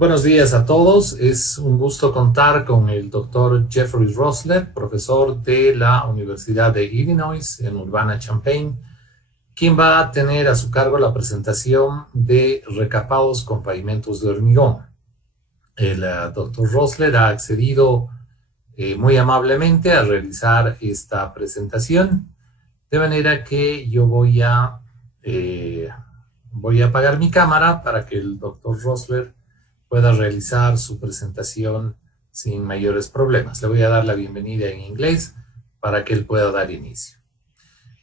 Buenos días a todos. Es un gusto contar con el doctor Jeffery Roesler, profesor de la Universidad de Illinois en Urbana-Champaign, quien va a tener a su cargo la presentación de Recapados con pavimentos de hormigón. El doctor Roesler ha accedido muy amablemente a realizar esta presentación, de manera que yo voy a apagar mi cámara para que el doctor Roesler pueda realizar su presentación sin mayores problemas. Le voy a dar la bienvenida en inglés para que él pueda dar inicio.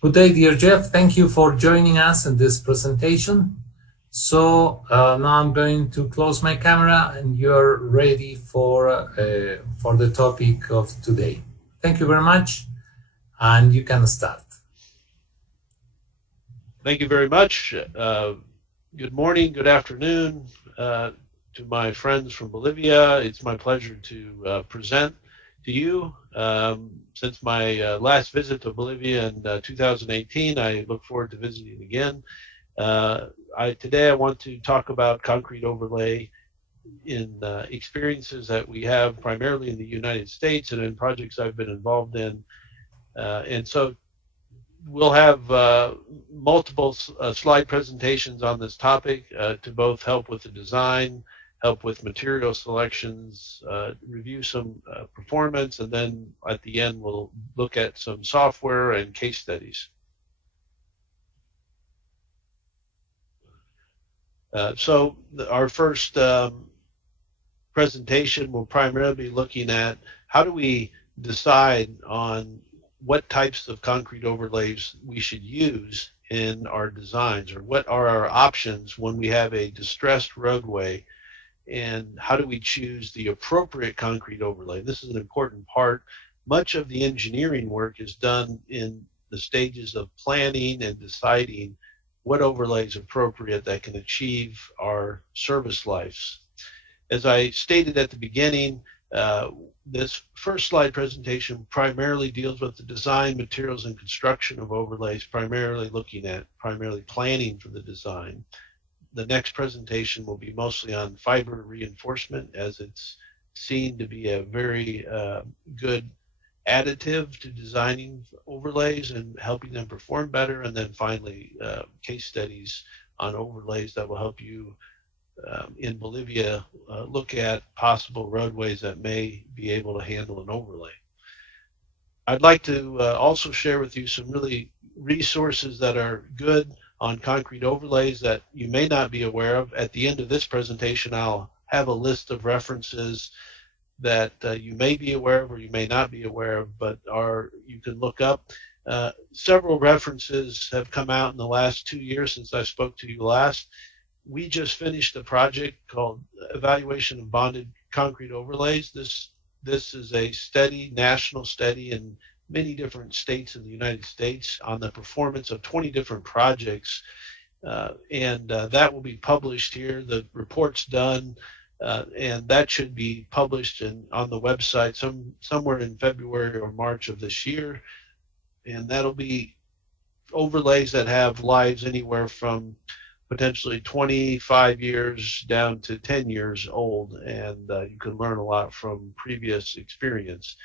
Good day, dear Jeff. Thank you for joining us in this presentation. So now I'm going to close my camera and you're ready for the topic of today. Thank you very much, and you can start. Thank you very much. Good morning, good afternoon to my friends from Bolivia. It's my pleasure to present to you. Since my last visit to Bolivia in 2018, I look forward to visiting again. Today I want to talk about concrete overlay in experiences that we have primarily in the United States and in projects I've been involved in. And so we'll have multiple slide presentations on this topic to both help with the design, help with material selections, review some performance, and then at the end we'll look at some software and case studies. So our first presentation will primarily be looking at how do we decide on what types of concrete overlays we should use in our designs, or what are our options when we have a distressed roadway, and how do we choose the appropriate concrete overlay. This is an important part. Much of the engineering work is done in the stages of planning and deciding what overlay is appropriate that can achieve our service lives. As I stated at the beginning, this first slide presentation primarily deals with the design, materials, and construction of overlays, primarily looking at planning for the design. The next presentation will be mostly on fiber reinforcement, as it's seen to be a very good additive to designing overlays and helping them perform better. And then finally, case studies on overlays that will help you in Bolivia look at possible roadways that may be able to handle an overlay. I'd like to also share with you some really resources that are good on concrete overlays that you may not be aware of. At the end of this presentation, I'll have a list of references that you may be aware of or you may not be aware of, but you can look up. Several references have come out in the last 2 years since I spoke to you last. We just finished a project called Evaluation of Bonded Concrete Overlays. This is a study, national study in many different states in the United States on the performance of 20 different projects. And that will be published here. The report's done, and that should be published on the website somewhere in February or March of this year. And that'll be overlays that have lives anywhere from potentially 25 years down to 10 years old, and you can learn a lot from previous experience.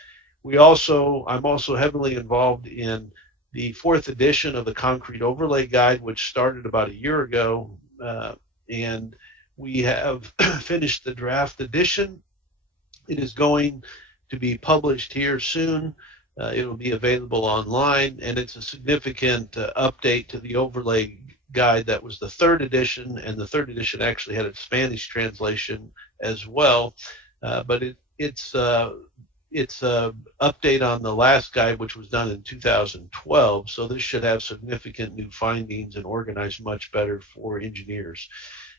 I'm also heavily involved in the 4th edition of the Concrete Overlay Guide, which started about a year ago, and we have finished the draft edition. It is going to be published here soon. It will be available online, and it's a significant update to the overlay guide that was the 3rd edition, and the 3rd edition actually had its Spanish translation as well. But it's a update on the last guide, which was done in 2012. So this should have significant new findings and organize much better for engineers.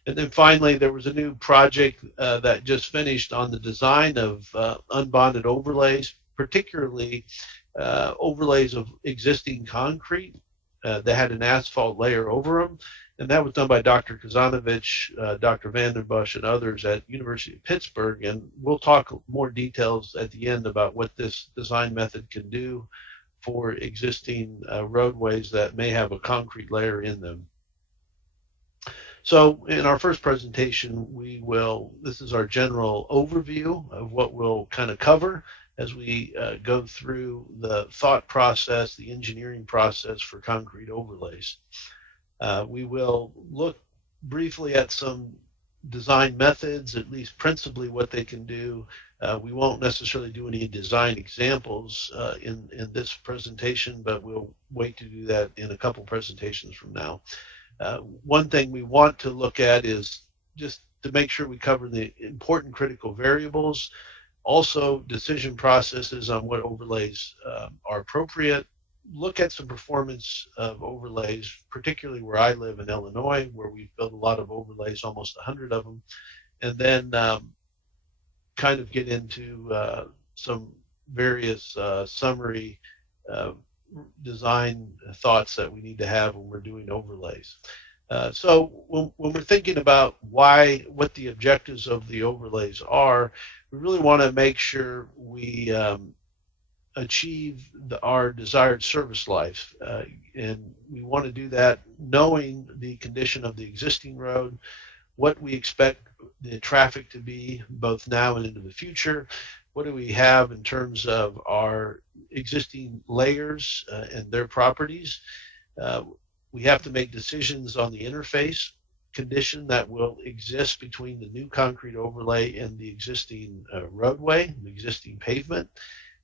And then finally, there was a new project that just finished on the design of unbonded overlays, particularly overlays of existing concrete. They had an asphalt layer over them, and that was done by Dr. Kazanovich, Dr. Vandenbush, and others at University of Pittsburgh. And we'll talk more details at the end about what this design method can do for existing roadways that may have a concrete layer in them. So in our first presentation, this is our general overview of what we'll kind of cover as we go through the thought process, the engineering process for concrete overlays. We will look briefly at some design methods, at least principally what they can do. We won't necessarily do any design examples in this presentation, but we'll wait to do that in a couple presentations from now. One thing we want to look at is just to make sure we cover the important critical variables, also decision processes on what overlays are appropriate, look at some performance of overlays, particularly where I live in Illinois, where we've built a lot of overlays, almost 100 of them, and then kind of get into some various summary design thoughts that we need to have when we're doing overlays. So when we're thinking about what the objectives of the overlays are, we really want to make sure we achieve our desired service life. And we want to do that knowing the condition of the existing road, what we expect the traffic to be both now and into the future, what do we have in terms of our existing layers and their properties. We have to make decisions on the interface condition that will exist between the new concrete overlay and the existing roadway, the existing pavement.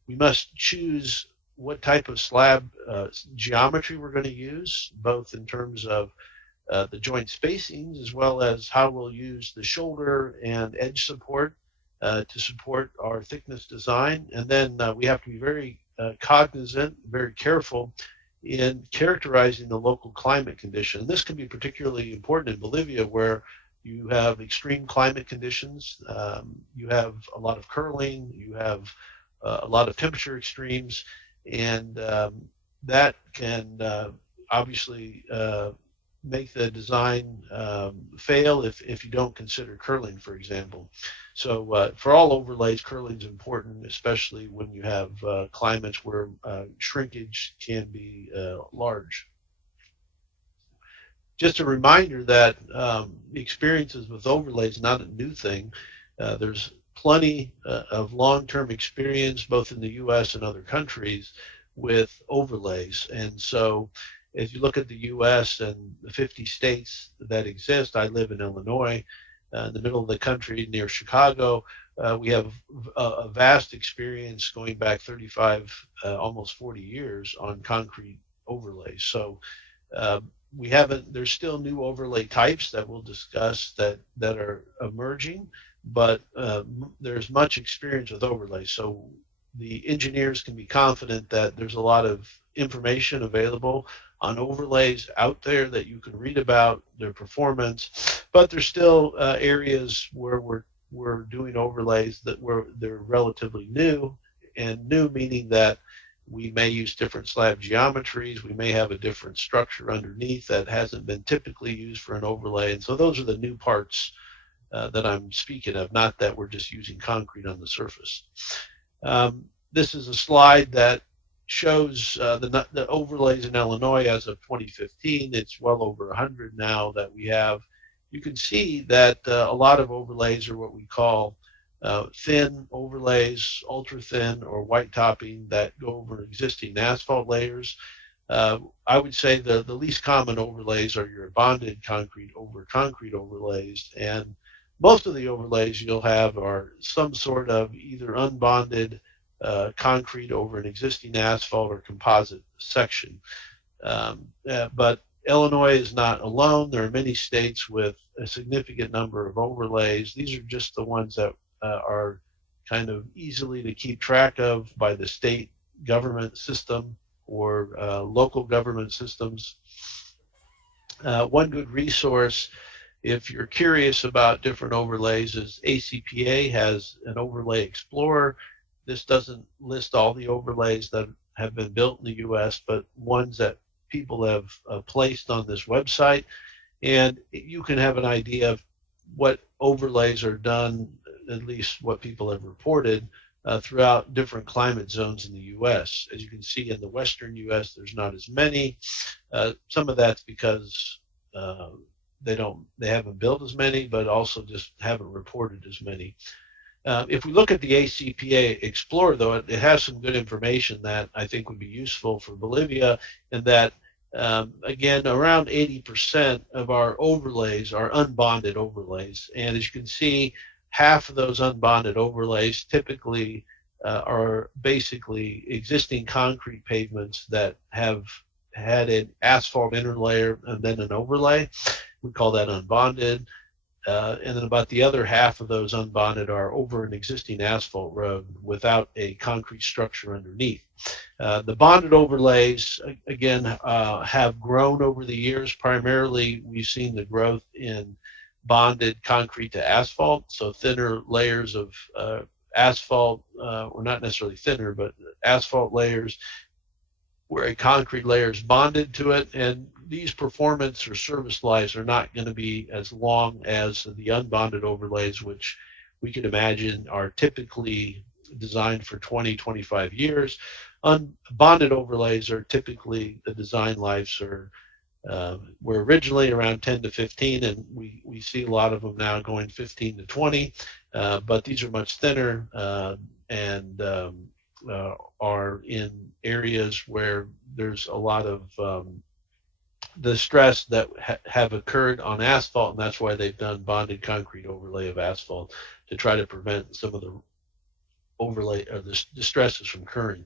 We must choose what type of slab geometry we're going to use, both in terms of the joint spacings as well as how we'll use the shoulder and edge support to support our thickness design. And then we have to be very cognizant, very careful in characterizing the local climate condition. This can be particularly important in Bolivia, where you have extreme climate conditions, you have a lot of curling, you have a lot of temperature extremes, and that can obviously make the design fail if you don't consider curling, for example. So for all overlays, curling is important, especially when you have climates where shrinkage can be large. Just a reminder that experiences with overlays is not a new thing. There's plenty of long-term experience, both in the U.S. and other countries, with overlays. And so if you look at the U.S. and the 50 states that exist, I live in Illinois, in the middle of the country near Chicago. We have a vast experience going back 35, almost 40 years on concrete overlays. So there's still new overlay types that we'll discuss that are emerging, but there's much experience with overlays. So the engineers can be confident that there's a lot of information available on overlays out there that you can read about their performance, but there's still areas where we're doing overlays they're relatively new, and new meaning that we may use different slab geometries, we may have a different structure underneath that hasn't been typically used for an overlay, and so those are the new parts that I'm speaking of, not that we're just using concrete on the surface. This is a slide that shows the overlays in Illinois as of 2015. It's well over 100 now that we have. You can see that a lot of overlays are what we call thin overlays, ultra thin or white topping that go over existing asphalt layers. I would say the least common overlays are your bonded concrete over concrete overlays, and most of the overlays you'll have are some sort of either unbonded concrete over an existing asphalt or composite section. But Illinois is not alone. There are many states with a significant number of overlays. These are just the ones that are kind of easily to keep track of by the state government system or local government systems. One good resource, if you're curious about different overlays, is ACPA has an overlay explorer. This doesn't list all the overlays that have been built in the U.S., but ones that people have placed on this website, and you can have an idea of what overlays are done, at least what people have reported, throughout different climate zones in the U.S. As you can see, in the western U.S., there's not as many. Some of that's because they haven't built as many, but also just haven't reported as many. If we look at the ACPA Explorer, though, it has some good information that I think would be useful for Bolivia, and that, again, around 80% of our overlays are unbonded overlays. And as you can see, half of those unbonded overlays typically are basically existing concrete pavements that have had an asphalt interlayer and then an overlay. We call that unbonded. And then about the other half of those unbonded are over an existing asphalt road without a concrete structure underneath. The bonded overlays, again, have grown over the years. Primarily, we've seen the growth in bonded concrete to asphalt, so thinner layers of asphalt, or not necessarily thinner, but asphalt layers where a concrete layer is bonded to it, and these performance or service lives are not going to be as long as the unbonded overlays, which we could imagine are typically designed for 20, 25 years. Unbonded overlays are typically, the design lives are were originally around 10 to 15, and we see a lot of them now going 15 to 20, but these are much thinner and are in areas where there's a lot of the stress that have occurred on asphalt, and that's why they've done bonded concrete overlay of asphalt to try to prevent some of the overlay or the stresses from occurring.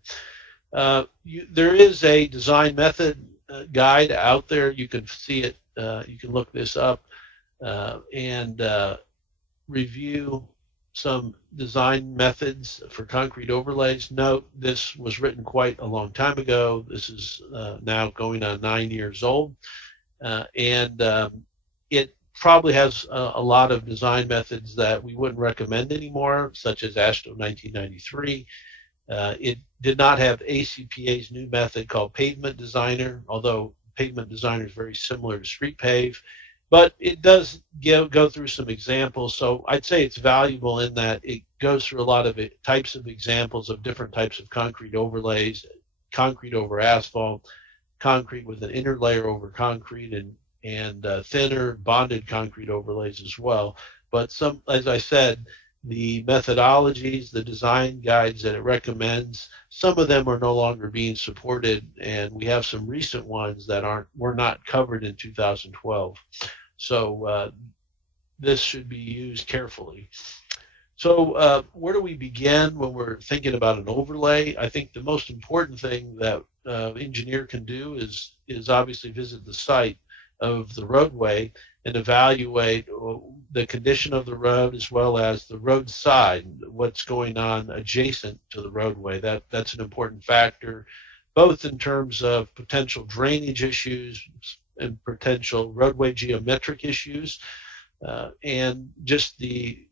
There is a design method guide out there. You can see it. You can look this up and review some design methods for concrete overlays. Note, this was written quite a long time ago. This is now going on 9 years old. And it probably has a lot of design methods that we wouldn't recommend anymore, such as AASHTO 1993. It did not have ACPA's new method called Pavement Designer, although Pavement Designer is very similar to Street Pave. But it does go through some examples, so I'd say it's valuable in that it goes through a lot of types of examples of different types of concrete overlays, concrete over asphalt, concrete with an inner layer over concrete, and thinner bonded concrete overlays as well. But some, as I said, the methodologies, the design guides that it recommends, some of them are no longer being supported, and we have some recent ones that were not covered in 2012. So this should be used carefully. So where do we begin when we're thinking about an overlay? I think the most important thing that engineer can do is obviously visit the site of the roadway and evaluate the condition of the road as well as the roadside, what's going on adjacent to the roadway. That's an important factor, both in terms of potential drainage issues and potential roadway geometric issues, and just the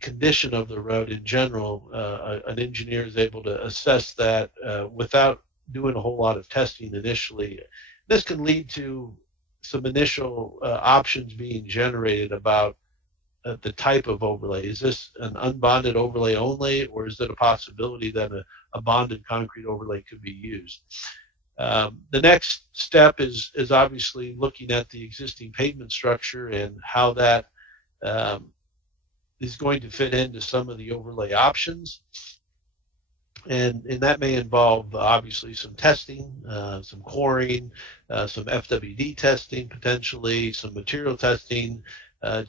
condition of the road in general. An engineer is able to assess that without doing a whole lot of testing initially. This can lead to some initial options being generated about the type of overlay. Is this an unbonded overlay only, or is it a possibility that a bonded concrete overlay could be used? The next step is obviously looking at the existing pavement structure and how that is going to fit into some of the overlay options. And that may involve obviously some testing, some coring, some FWD testing potentially, some material testing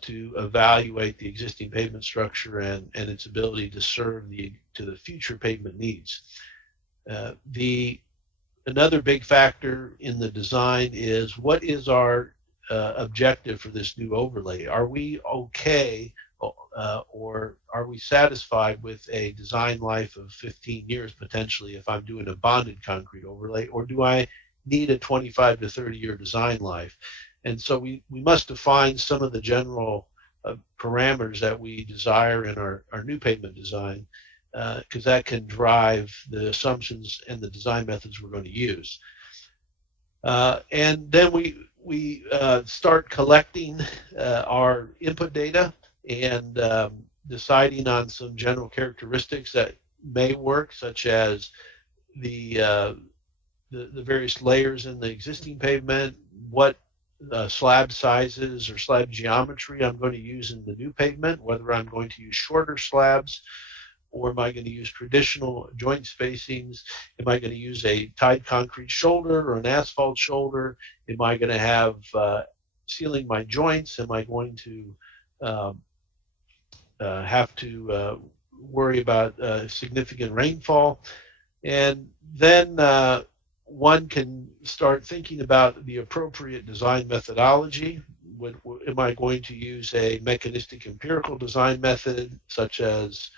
to evaluate the existing pavement structure and its ability to serve to the future pavement needs. Another big factor in the design is, what is our objective for this new overlay? Are we okay or are we satisfied with a design life of 15 years potentially if I'm doing a bonded concrete overlay, or do I need a 25 to 30 year design life? And so we must define some of the general parameters that we desire in our new pavement design, because that can drive the assumptions and the design methods we're going to use. And then we start collecting our input data and deciding on some general characteristics that may work, such as the various layers in the existing pavement, what slab sizes or slab geometry I'm going to use in the new pavement, whether I'm going to use shorter slabs, or am I going to use traditional joint spacings? Am I going to use a tied concrete shoulder or an asphalt shoulder? Am I going to have sealing my joints? Am I going to have to worry about significant rainfall? And then one can start thinking about the appropriate design methodology. Am I going to use a mechanistic empirical design method, such as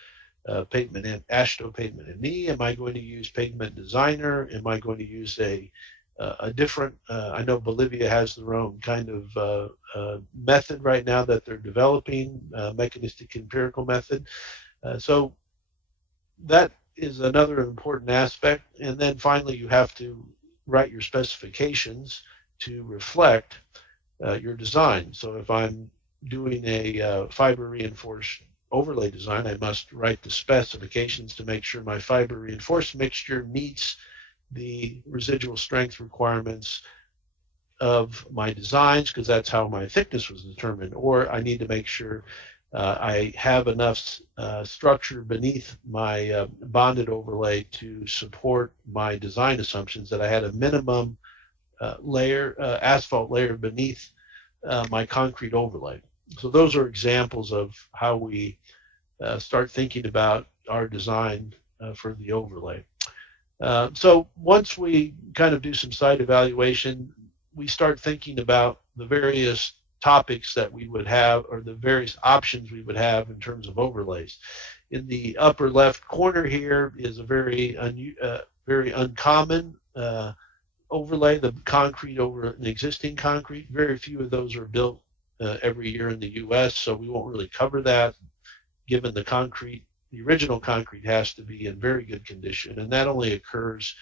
pavement and AASHTO pavement and knee? Am I going to use pavement designer? Am I going to use a different, I know Bolivia has their own kind of method right now that they're developing, mechanistic empirical method. So that is another important aspect. And then finally, you have to write your specifications to reflect your design. So if I'm doing a fiber reinforced overlay design, I must write the specifications to make sure my fiber reinforced mixture meets the residual strength requirements of my designs, because that's how my thickness was determined. Or I need to make sure I have enough structure beneath my bonded overlay to support my design assumptions, that I had a minimum asphalt layer beneath my concrete overlay. So those are examples of how we start thinking about our design for the overlay. So once we kind of do some site evaluation, we start thinking about the various topics that we would have, or the various options we would have in terms of overlays. In the upper left corner here is a very uncommon overlay, the concrete over an existing concrete. Very few of those are built every year in the U.S., so we won't really cover that, given the original concrete has to be in very good condition, and that only occurs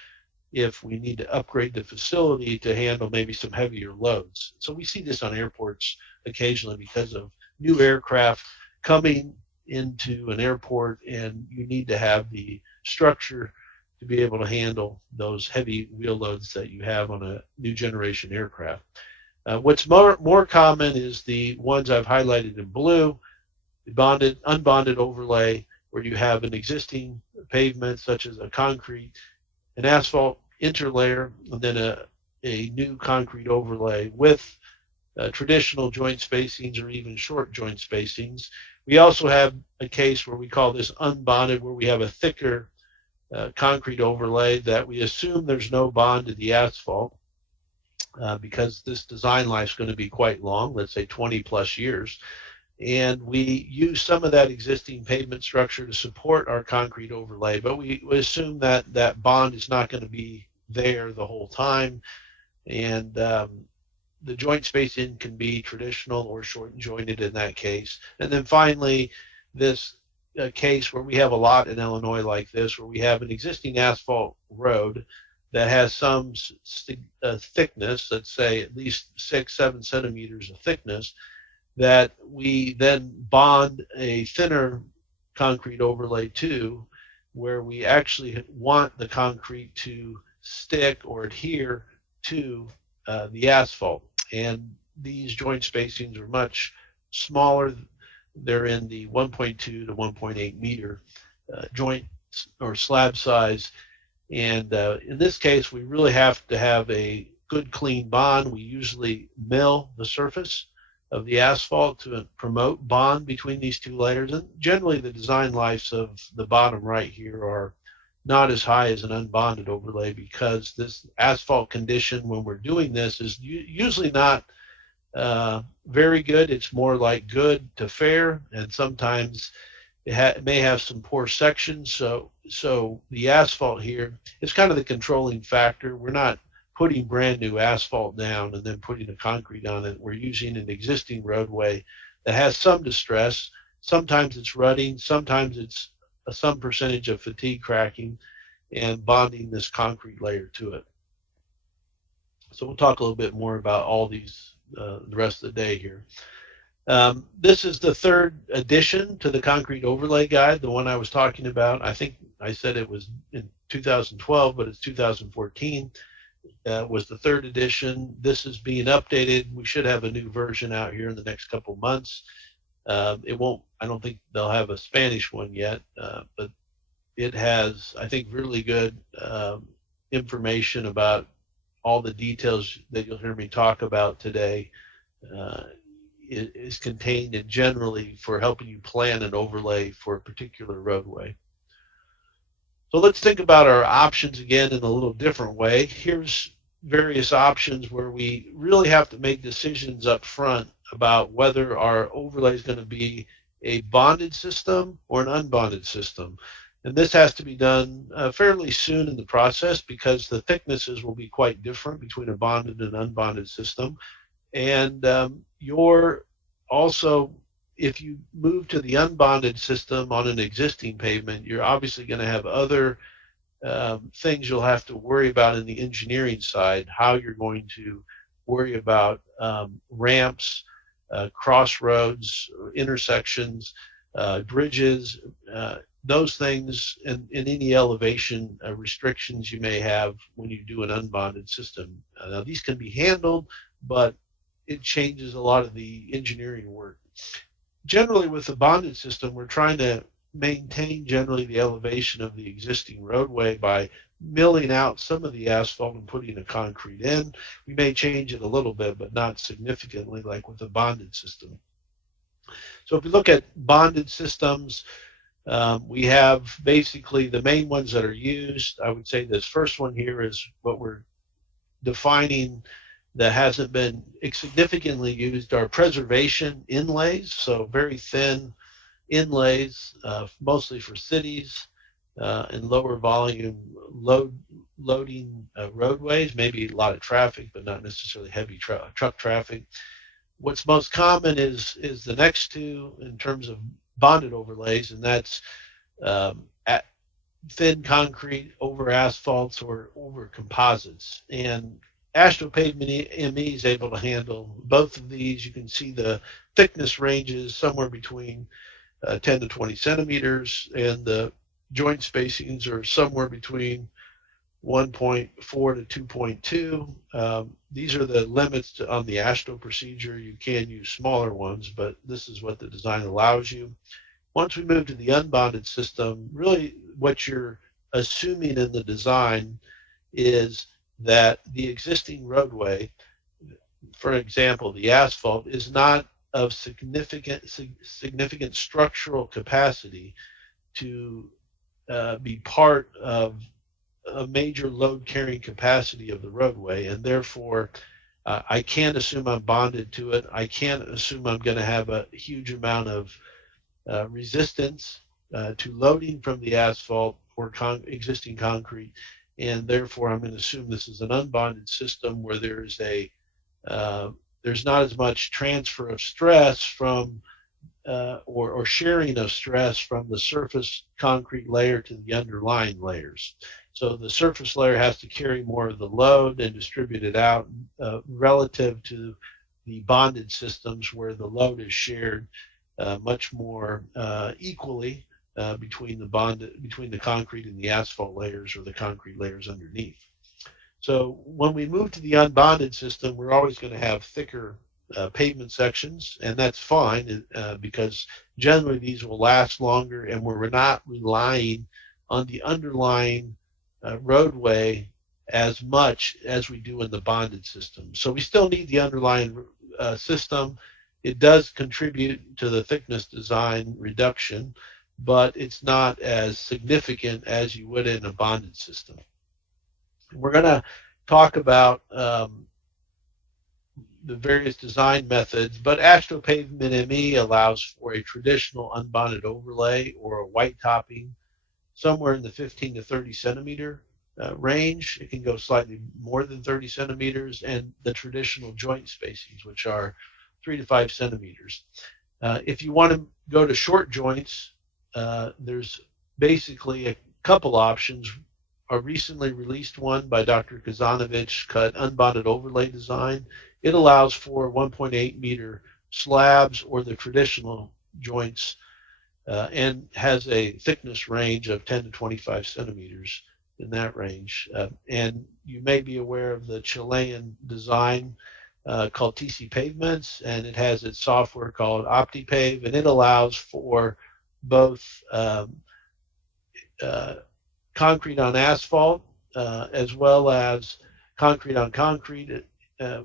if we need to upgrade the facility to handle maybe some heavier loads. So we see this on airports occasionally because of new aircraft coming into an airport, and you need to have the structure to be able to handle those heavy wheel loads that you have on a new generation aircraft. What's more common is the ones I've highlighted in blue, the unbonded overlay, where you have an existing pavement such as a concrete, an asphalt interlayer, and then a new concrete overlay with traditional joint spacings or even short joint spacings. We also have a case where we call this unbonded, where we have a thicker concrete overlay that we assume there's no bond to the asphalt because this design life is going to be quite long, let's say 20 plus years. And we use some of that existing pavement structure to support our concrete overlay, but we assume that that bond is not going to be there the whole time. And the joint spacing can be traditional or short jointed in that case. And then finally, this case where we have a lot in Illinois like this, where we have an existing asphalt road that has some thickness, let's say at least 6-7 centimeters of thickness, that we then bond a thinner concrete overlay to, where we actually want the concrete to stick or adhere to the asphalt. And these joint spacings are much smaller. They're in the 1.2 to 1.8 meter joint or slab size. And in this case, we really have to have a good clean bond. We usually mill the surface of the asphalt to promote bond between these two layers. And generally the design lives of the bottom right here are not as high as an unbonded overlay, because this asphalt condition when we're doing this is usually not very good. It's more like good to fair, and sometimes it may have some poor sections. So the asphalt here is kind of the controlling factor. We're not putting brand new asphalt down and then putting the concrete on it. We're using an existing roadway that has some distress. Sometimes it's rutting, sometimes it's some percentage of fatigue cracking, and bonding this concrete layer to it. So we'll talk a little bit more about all these the rest of the day here. This is the third addition to the concrete overlay guide, the one I was talking about. I think I said it was in 2012, but it's 2014. was the 3rd edition. This is being updated. We should have a new version out here in the next couple months. It won't, I don't think they'll have a Spanish one yet, but it has, I think, really good information about all the details that you'll hear me talk about today. Is contained in generally for helping you plan an overlay for a particular roadway. So let's think about our options again in a little different way. Here's various options where we really have to make decisions up front about whether our overlay is going to be a bonded system or an unbonded system. And this has to be done fairly soon in the process because the thicknesses will be quite different between a bonded and unbonded system. And you're also, if you move to the unbonded system on an existing pavement, you're obviously going to have other things you'll have to worry about in the engineering side, how you're going to worry about ramps, crossroads, intersections, bridges, those things, and any elevation restrictions you may have when you do an unbonded system. Now, these can be handled, but it changes a lot of the engineering work. Generally, with the bonded system, we're trying to maintain generally the elevation of the existing roadway by milling out some of the asphalt and putting a concrete in. We may change it a little bit, but not significantly like with the bonded system. So if we look at bonded systems, we have basically the main ones that are used. I would say this first one here is what we're defining that hasn't been significantly used are preservation inlays, so very thin inlays, mostly for cities and lower volume loading roadways, maybe a lot of traffic, but not necessarily heavy truck traffic. What's most common is the next two in terms of bonded overlays, and that's thin concrete over asphalts or over composites. And AASHTO Pavement ME is able to handle both of these. You can see the thickness ranges somewhere between 10 to 20 centimeters, and the joint spacings are somewhere between 1.4 to 2.2. These are the limits on the AASHTO procedure. You can use smaller ones, but this is what the design allows you. Once we move to the unbonded system, really what you're assuming in the design is that the existing roadway, for example, the asphalt, is not of significant structural capacity to be part of a major load carrying capacity of the roadway, and therefore I can't assume I'm bonded to it. I can't assume I'm going to have a huge amount of resistance to loading from the asphalt or existing concrete, and therefore I'm going to assume this is an unbonded system where there's not as much transfer of stress from or sharing of stress from the surface concrete layer to the underlying layers. So the surface layer has to carry more of the load and distribute it out relative to the bonded systems where the load is shared much more equally between the concrete and the asphalt layers or the concrete layers underneath. So when we move to the unbonded system, we're always going to have thicker pavement sections, and that's fine because generally these will last longer, and we're not relying on the underlying roadway as much as we do in the bonded system. So we still need the underlying system. It does contribute to the thickness design reduction, but it's not as significant as you would in a bonded system. We're going to talk about the various design methods, but AASHTO Pavement ME allows for a traditional unbonded overlay or a white topping somewhere in the 15 to 30 centimeter range. It can go slightly more than 30 centimeters, and the traditional joint spacings, which are 3 to 5 centimeters. If you want to go to short joints, there's basically a couple options. A recently released one by Dr. Kazanovich cut unbonded overlay design. It allows for 1.8 meter slabs or the traditional joints and has a thickness range of 10 to 25 centimeters. in that range. And you may be aware of the Chilean design called TC Pavements, and it has its software called OptiPave, and it allows for both concrete on asphalt as well as concrete on concrete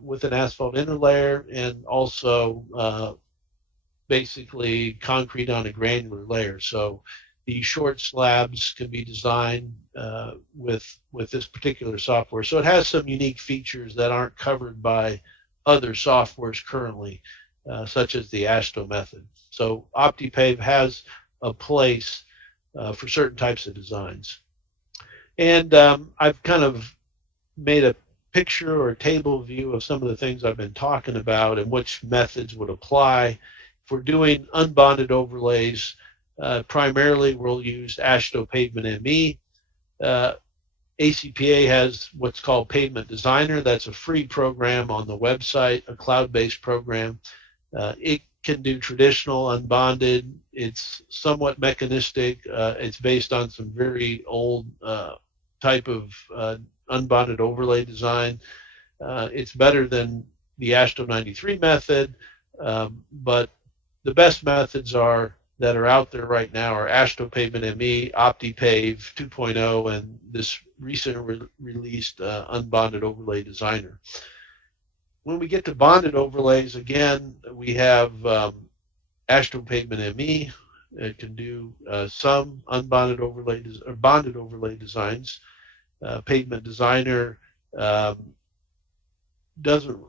with an asphalt interlayer, and also basically concrete on a granular layer. So the short slabs can be designed with this particular software. So it has some unique features that aren't covered by other softwares currently, such as the AASHTO method. So OptiPave has a place for certain types of designs. And I've kind of made a picture or a table view of some of the things I've been talking about and which methods would apply. If we're doing unbonded overlays, primarily we'll use AASHTO Pavement ME. ACPA has what's called Pavement Designer. That's a free program on the website, a cloud-based program. It can do traditional unbonded. It's somewhat mechanistic. It's based on some very old type of unbonded overlay design. It's better than the AASHTO 93 method, but the best methods that are out there right now are AASHTO Pavement ME, OptiPave 2.0, and this recent released unbonded overlay designer. When we get to bonded overlays, again, we have AASHTO Pavement ME. It can do some unbonded overlay or bonded overlay designs. Pavement Designer doesn't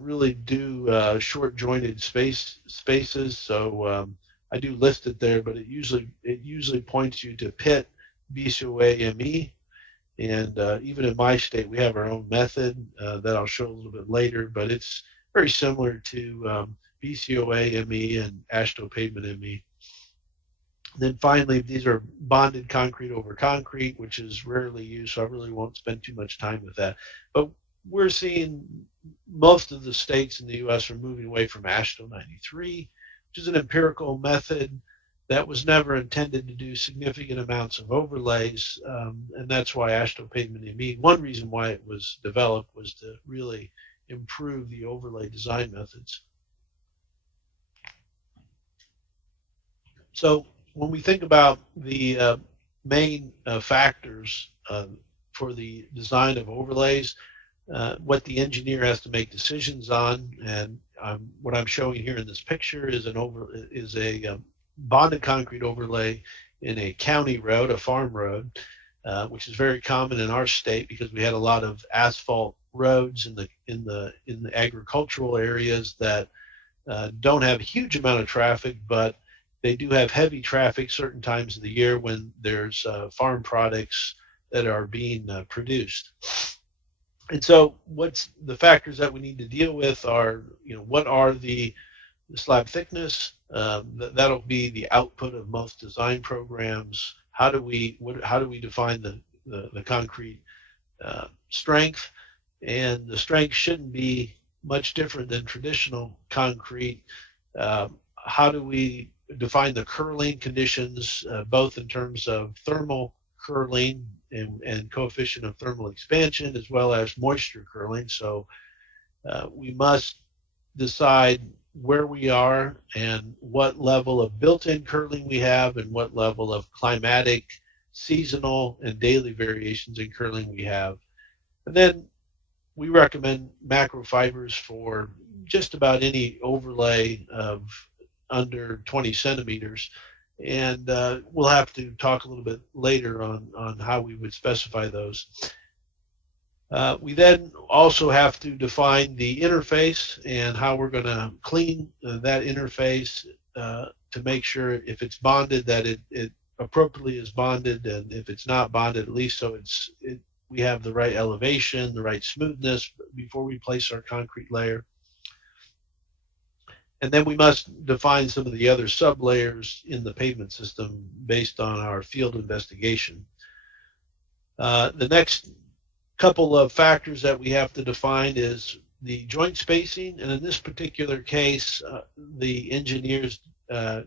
really do short jointed spaces, so I do list it there, but it usually points you to PIT BCOA ME, and even in my state we have our own method that I'll show a little bit later, but it's very similar to BCOA ME and AASHTO Pavement ME. Then finally, these are bonded concrete over concrete, which is rarely used, so I really won't spend too much time with that. But we're seeing most of the states in the U.S. are moving away from AASHTO 93, which is an empirical method that was never intended to do significant amounts of overlays, and that's why AASHTO Pavement ME, one reason why it was developed was to really improve the overlay design methods. So when we think about the main factors for the design of overlays, what the engineer has to make decisions on, and what I'm showing here in this picture is a bonded concrete overlay in a county road, a farm road, which is very common in our state because we had a lot of asphalt roads in the agricultural areas that don't have a huge amount of traffic, but they do have heavy traffic certain times of the year when there's farm products that are being produced. And so what's the factors that we need to deal with are, what are the slab thickness? That'll be the output of most design programs. How do we define the concrete strength? And the strength shouldn't be much different than traditional concrete. How do we define the curling conditions, both in terms of thermal curling and coefficient of thermal expansion, as well as moisture curling? So we must decide where we are and what level of built-in curling we have and what level of climatic, seasonal, and daily variations in curling we have. And then we recommend macro fibers for just about any overlay of under 20 centimeters. And we'll have to talk a little bit later on how we would specify those. We then also have to define the interface and how we're going to clean that interface to make sure if it's bonded that it appropriately is bonded, and if it's not bonded, at least so we have the right elevation, the right smoothness before we place our concrete layer. And then we must define some of the other sublayers in the pavement system based on our field investigation. The next couple of factors that we have to define is the joint spacing, and in this particular case, the engineers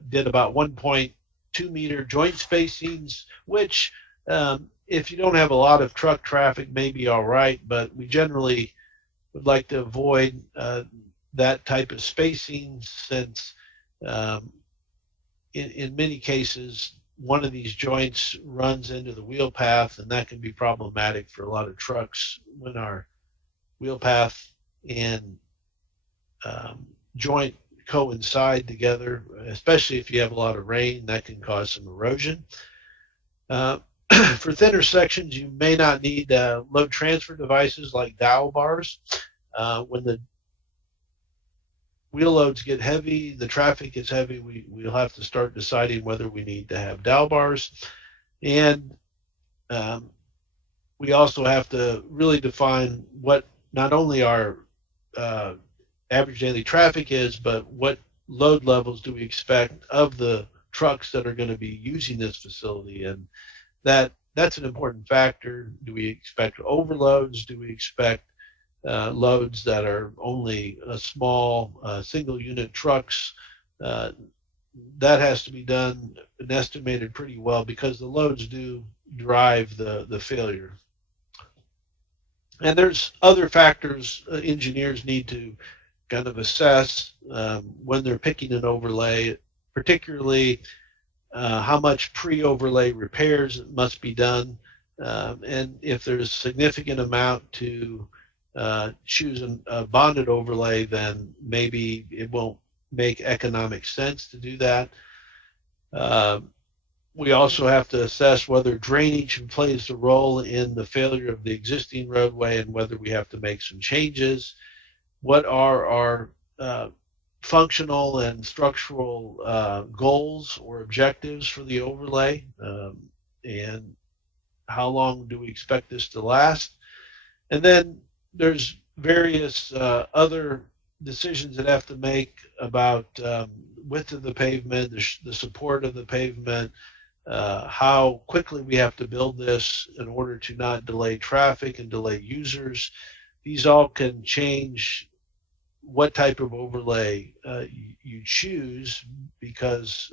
did about 1.2 meter joint spacings, which If you don't have a lot of truck traffic, maybe all right, but we generally would like to avoid that type of spacing, since in many cases one of these joints runs into the wheel path, and that can be problematic for a lot of trucks when our wheel path and joint coincide together, especially if you have a lot of rain. That can cause some erosion. For thinner sections, you may not need load transfer devices like dowel bars. When the wheel loads get heavy, the traffic gets heavy, we'll have to start deciding whether we need to have dowel bars. And we also have to really define what not only our average daily traffic is, but what load levels do we expect of the trucks that are going to be using this facility. And that's an important factor. Do we expect overloads? Do we expect loads that are only small single unit trucks? That has to be done and estimated pretty well, because the loads do drive the failure. And there's other factors engineers need to kind of assess when they're picking an overlay, particularly how much pre-overlay repairs must be done, and if there's a significant amount to choose a bonded overlay, then maybe it won't make economic sense to do that. We also have to assess whether drainage plays a role in the failure of the existing roadway, and whether we have to make some changes. What are our functional and structural goals or objectives for the overlay, and how long do we expect this to last? And then there's various other decisions that have to make about width of the pavement, the support of the pavement, how quickly we have to build this in order to not delay traffic and delay users. These all can change what type of overlay you choose, because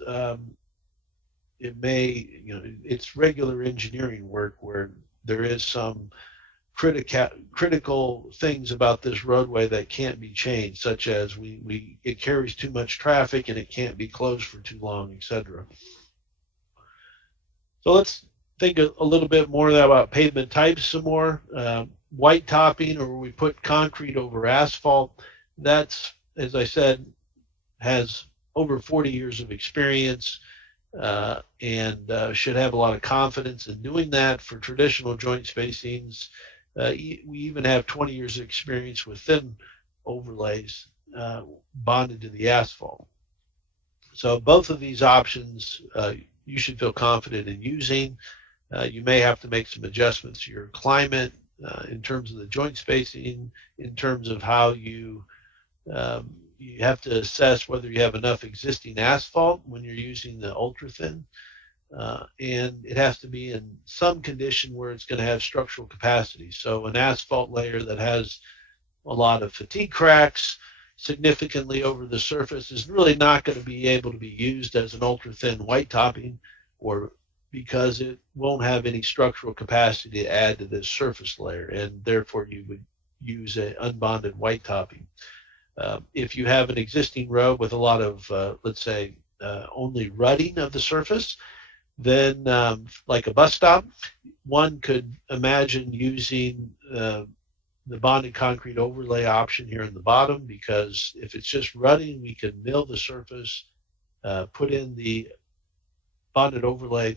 it may, it's regular engineering work where there is some critical things about this roadway that can't be changed, such as it carries too much traffic and it can't be closed for too long, etc. So let's think a little bit more about pavement types some more. White topping, or we put concrete over asphalt. That's, as I said, has over 40 years of experience and should have a lot of confidence in doing that. For traditional joint spacings, we even have 20 years of experience with thin overlays bonded to the asphalt. So both of these options you should feel confident in using. You may have to make some adjustments to your climate in terms of the joint spacing, in terms of how you have to assess whether you have enough existing asphalt when you're using the ultra-thin. And it has to be in some condition where it's going to have structural capacity. So an asphalt layer that has a lot of fatigue cracks significantly over the surface is really not going to be able to be used as an ultra-thin white topping, or because it won't have any structural capacity to add to this surface layer, and therefore you would use an unbonded white topping. If you have an existing road with a lot of, let's say, only rutting of the surface, then like a bus stop, one could imagine using the bonded concrete overlay option here in the bottom, because if it's just rutting, we can mill the surface, put in the bonded overlay,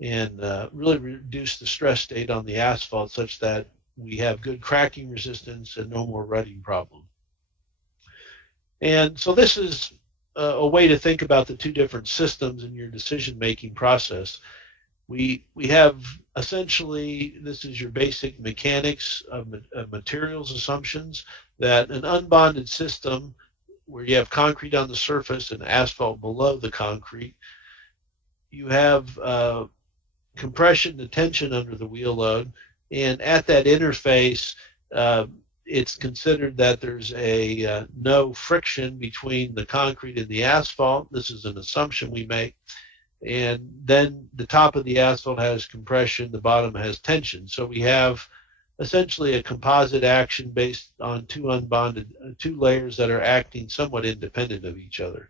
and really reduce the stress state on the asphalt such that we have good cracking resistance and no more rutting problem. And so this is a way to think about the two different systems in your decision-making process. We have essentially, this is your basic mechanics of materials assumptions, that an unbonded system where you have concrete on the surface and asphalt below the concrete, you have compression and tension under the wheel load, and at that interface it's considered that there's no friction between the concrete and the asphalt. This is an assumption we make. and then the top of the asphalt has compression, the bottom has tension. So we have essentially a composite action based on two layers that are acting somewhat independent of each other.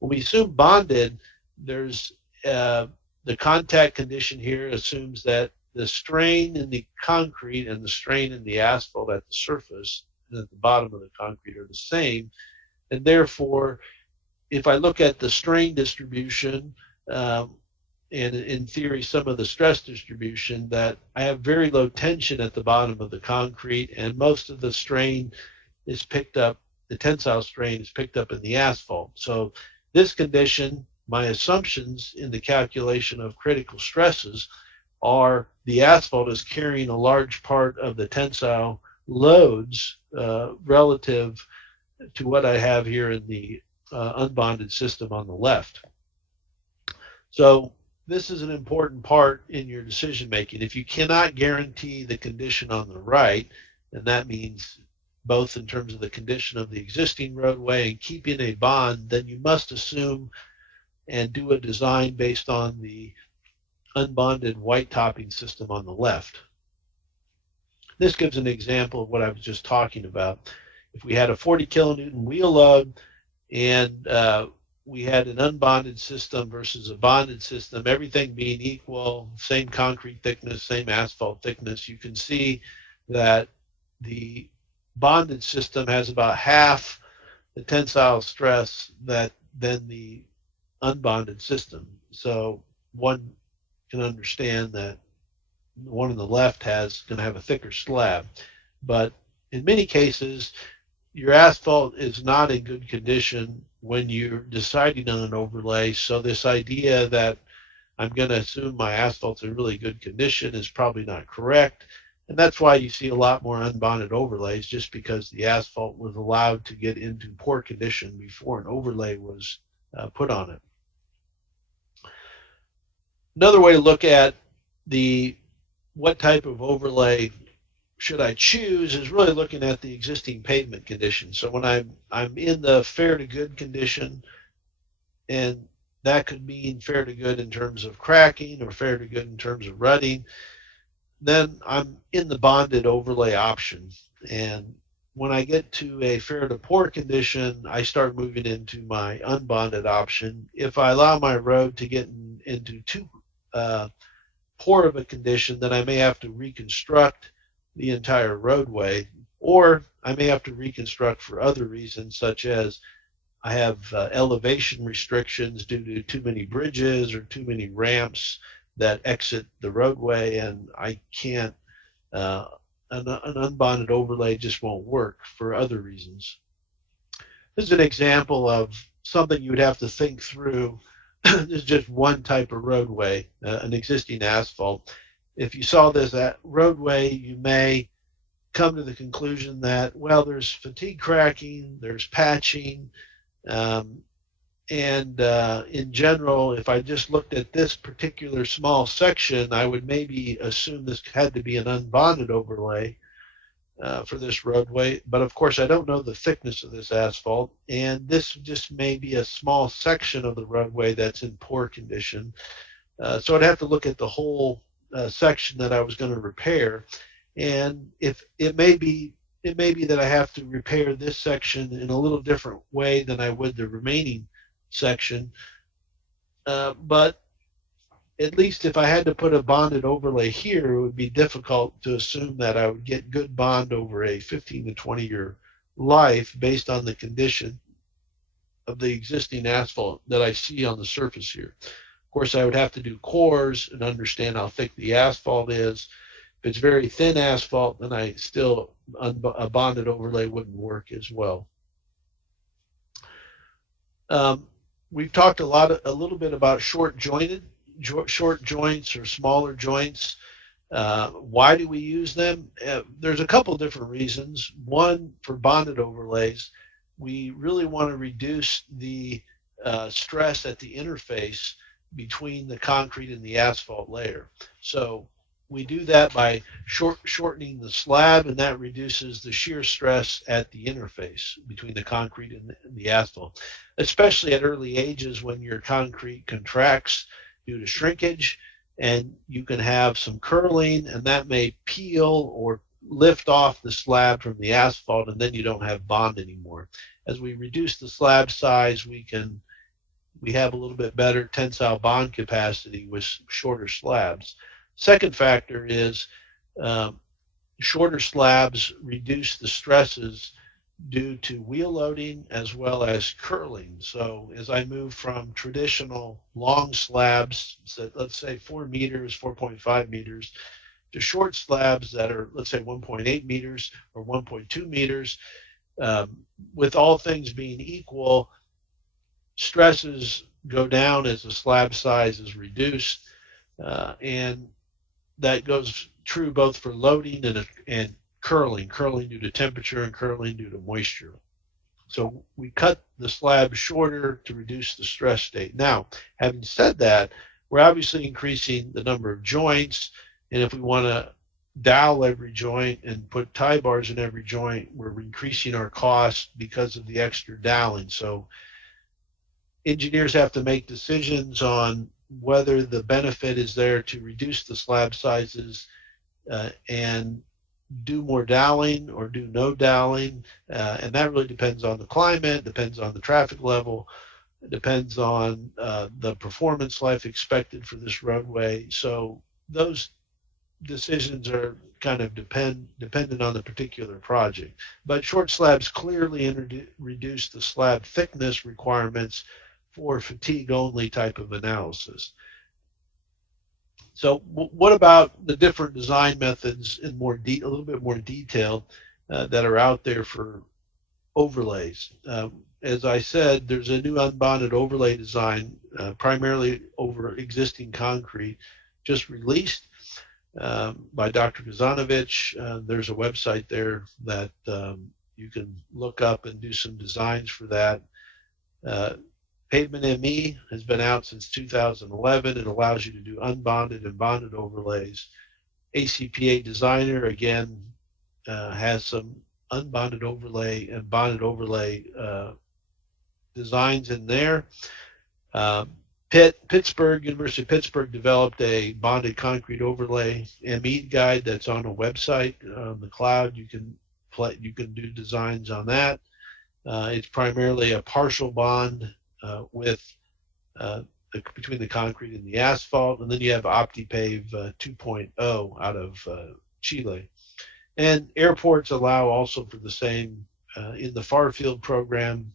When we assume bonded, there's the contact condition here assumes that the strain in the concrete and the strain in the asphalt at the surface and at the bottom of the concrete are the same, and therefore, if I look at the strain distribution, and in theory some of the stress distribution, that I have very low tension at the bottom of the concrete, and most of the strain is picked up, the tensile strain is picked up in the asphalt. So this condition, my assumptions in the calculation of critical stresses are the asphalt is carrying a large part of the tensile loads relative to what I have here in the unbonded system on the left. So this is an important part in your decision making. If you cannot guarantee the condition on the right, and that means both in terms of the condition of the existing roadway and keeping a bond, then you must assume and do a design based on the unbonded white topping system on the left. This gives an example of what I was just talking about. If we had a 40 kilonewton wheel load and we had an unbonded system versus a bonded system, everything being equal, same concrete thickness, same asphalt thickness, you can see that the bonded system has about half the tensile stress than the unbonded system. So one can understand that the one on the left going to have a thicker slab. But in many cases, your asphalt is not in good condition when you're deciding on an overlay. So this idea that I'm going to assume my asphalt's in really good condition is probably not correct. And that's why you see a lot more unbonded overlays, just because the asphalt was allowed to get into poor condition before an overlay was put on it. Another way to look at what type of overlay should I choose is really looking at the existing pavement condition. So when I'm in the fair to good condition, and that could mean fair to good in terms of cracking or fair to good in terms of rutting, then I'm in the bonded overlay option. And when I get to a fair to poor condition, I start moving into my unbonded option. If I allow my road to get into too poor of a condition, then I may have to reconstruct the entire roadway, or I may have to reconstruct for other reasons, such as I have elevation restrictions due to too many bridges or too many ramps that exit the roadway, and I can't, an unbonded overlay just won't work for other reasons. This is an example of something you would have to think through. This is just one type of roadway, an existing asphalt. If you saw this roadway, you may come to the conclusion that, well, there's fatigue cracking, there's patching, and in general, if I just looked at this particular small section, I would maybe assume this had to be an unbonded overlay for this roadway. But of course, I don't know the thickness of this asphalt, and this just may be a small section of the roadway that's in poor condition. So I'd have to look at the whole section that I was going to repair, and if it may be that I have to repair this section in a little different way than I would the remaining section, but at least if I had to put a bonded overlay here, it would be difficult to assume that I would get good bond over a 15 to 20 year life based on the condition of the existing asphalt that I see on the surface here. Of course, I would have to do cores and understand how thick the asphalt is. If it's very thin asphalt, then a bonded overlay wouldn't work as well. We've talked a little bit about short joints or smaller joints. Why do we use them? There's a couple different reasons. One, for bonded overlays, we really want to reduce the stress at the interface between the concrete and the asphalt layer. So we do that by shortening the slab, and that reduces the shear stress at the interface between the concrete and the asphalt, especially at early ages when your concrete contracts due to shrinkage, and you can have some curling, and that may peel or lift off the slab from the asphalt, and then you don't have bond anymore. As we reduce the slab size, we have a little bit better tensile bond capacity with shorter slabs. Second factor is shorter slabs reduce the stresses due to wheel loading as well as curling. So as I move from traditional long slabs, so let's say 4 meters, 4.5 meters, to short slabs that are, let's say, 1.8 meters or 1.2 meters, with all things being equal, stresses go down as the slab size is reduced, and that goes true both for loading and curling due to temperature and curling due to moisture. So we cut the slab shorter to reduce the stress state. Now, having said that, we're obviously increasing the number of joints, and if we want to dowel every joint and put tie bars in every joint, we're increasing our costs because of the extra doweling. So engineers have to make decisions on whether the benefit is there to reduce the slab sizes and do more doweling or do no doweling, and that really depends on the climate, depends on the traffic level, depends on the performance life expected for this roadway. So those decisions are kind of dependent on the particular project. But short slabs clearly reduce the slab thickness requirements for fatigue-only type of analysis. So what about the different design methods in a little bit more detail that are out there for overlays? As I said, there's a new unbonded overlay design, primarily over existing concrete, just released by Dr. Kazanovich. There's a website there that you can look up and do some designs for that. Pavement ME has been out since 2011. It allows you to do unbonded and bonded overlays. ACPA Designer, again, has some unbonded overlay and bonded overlay designs in there. University of Pittsburgh developed a bonded concrete overlay ME guide that's on a website on the cloud. You can do designs on that. It's primarily a partial bond between the concrete and the asphalt, and then you have OptiPave 2.0 out of Chile. And airports allow also for the same. In the far field program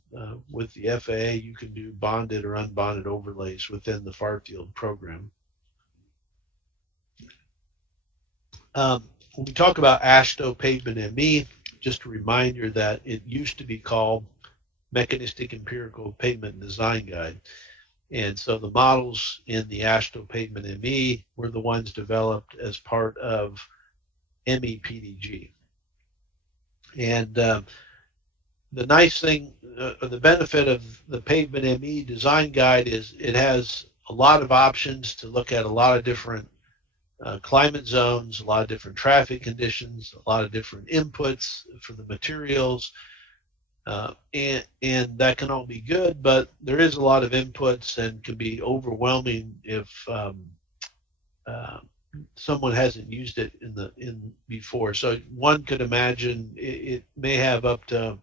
with the FAA, you can do bonded or unbonded overlays within the far field program. When we talk about AASHTO Pavement ME, just a reminder that it used to be called Mechanistic Empirical Pavement Design Guide. And so the models in the AASHTO Pavement ME were the ones developed as part of MEPDG. And the nice thing, the benefit of the Pavement ME Design Guide is it has a lot of options to look at a lot of different climate zones, a lot of different traffic conditions, a lot of different inputs for the materials. And that can all be good, but there is a lot of inputs and can be overwhelming if someone hasn't used it before. So one could imagine it may have up to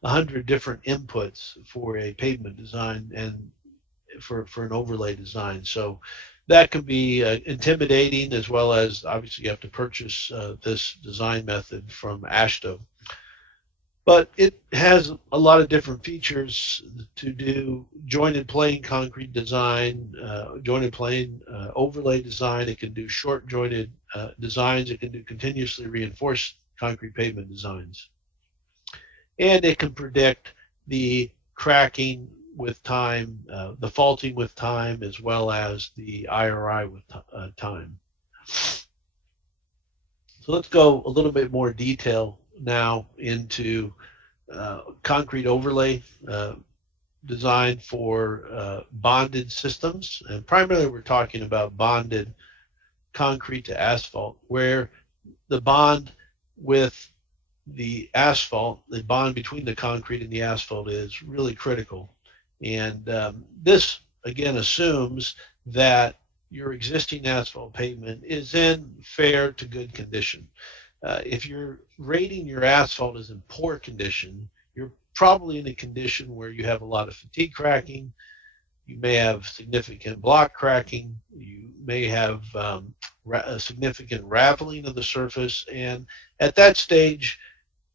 100 different inputs for a pavement design and for an overlay design. So that can be intimidating, as well as obviously you have to purchase this design method from AASHTO. But it has a lot of different features to do jointed plane concrete design, jointed plane overlay design. It can do short jointed designs. It can do continuously reinforced concrete pavement designs. And it can predict the cracking with time, the faulting with time, as well as the IRI with time. So let's go a little bit more detail now into concrete overlay design for bonded systems. And primarily we're talking about bonded concrete to asphalt, where the bond with the asphalt, the bond between the concrete and the asphalt is really critical. And this, again, assumes that your existing asphalt pavement is in fair to good condition. If you're rating your asphalt as in poor condition, you're probably in a condition where you have a lot of fatigue cracking, you may have significant block cracking, you may have a significant raveling of the surface, and at that stage,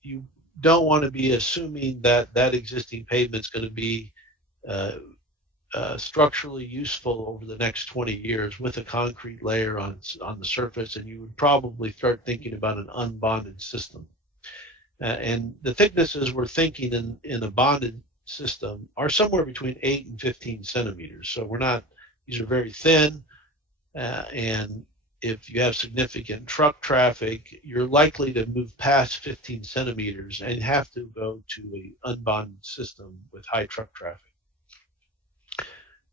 you don't want to be assuming that that existing pavement is going to be structurally useful over the next 20 years with a concrete layer on the surface, and you would probably start thinking about an unbonded system. And the thicknesses we're thinking in a bonded system are somewhere between 8 and 15 centimeters. So these are very thin, and if you have significant truck traffic, you're likely to move past 15 centimeters and have to go to an unbonded system with high truck traffic.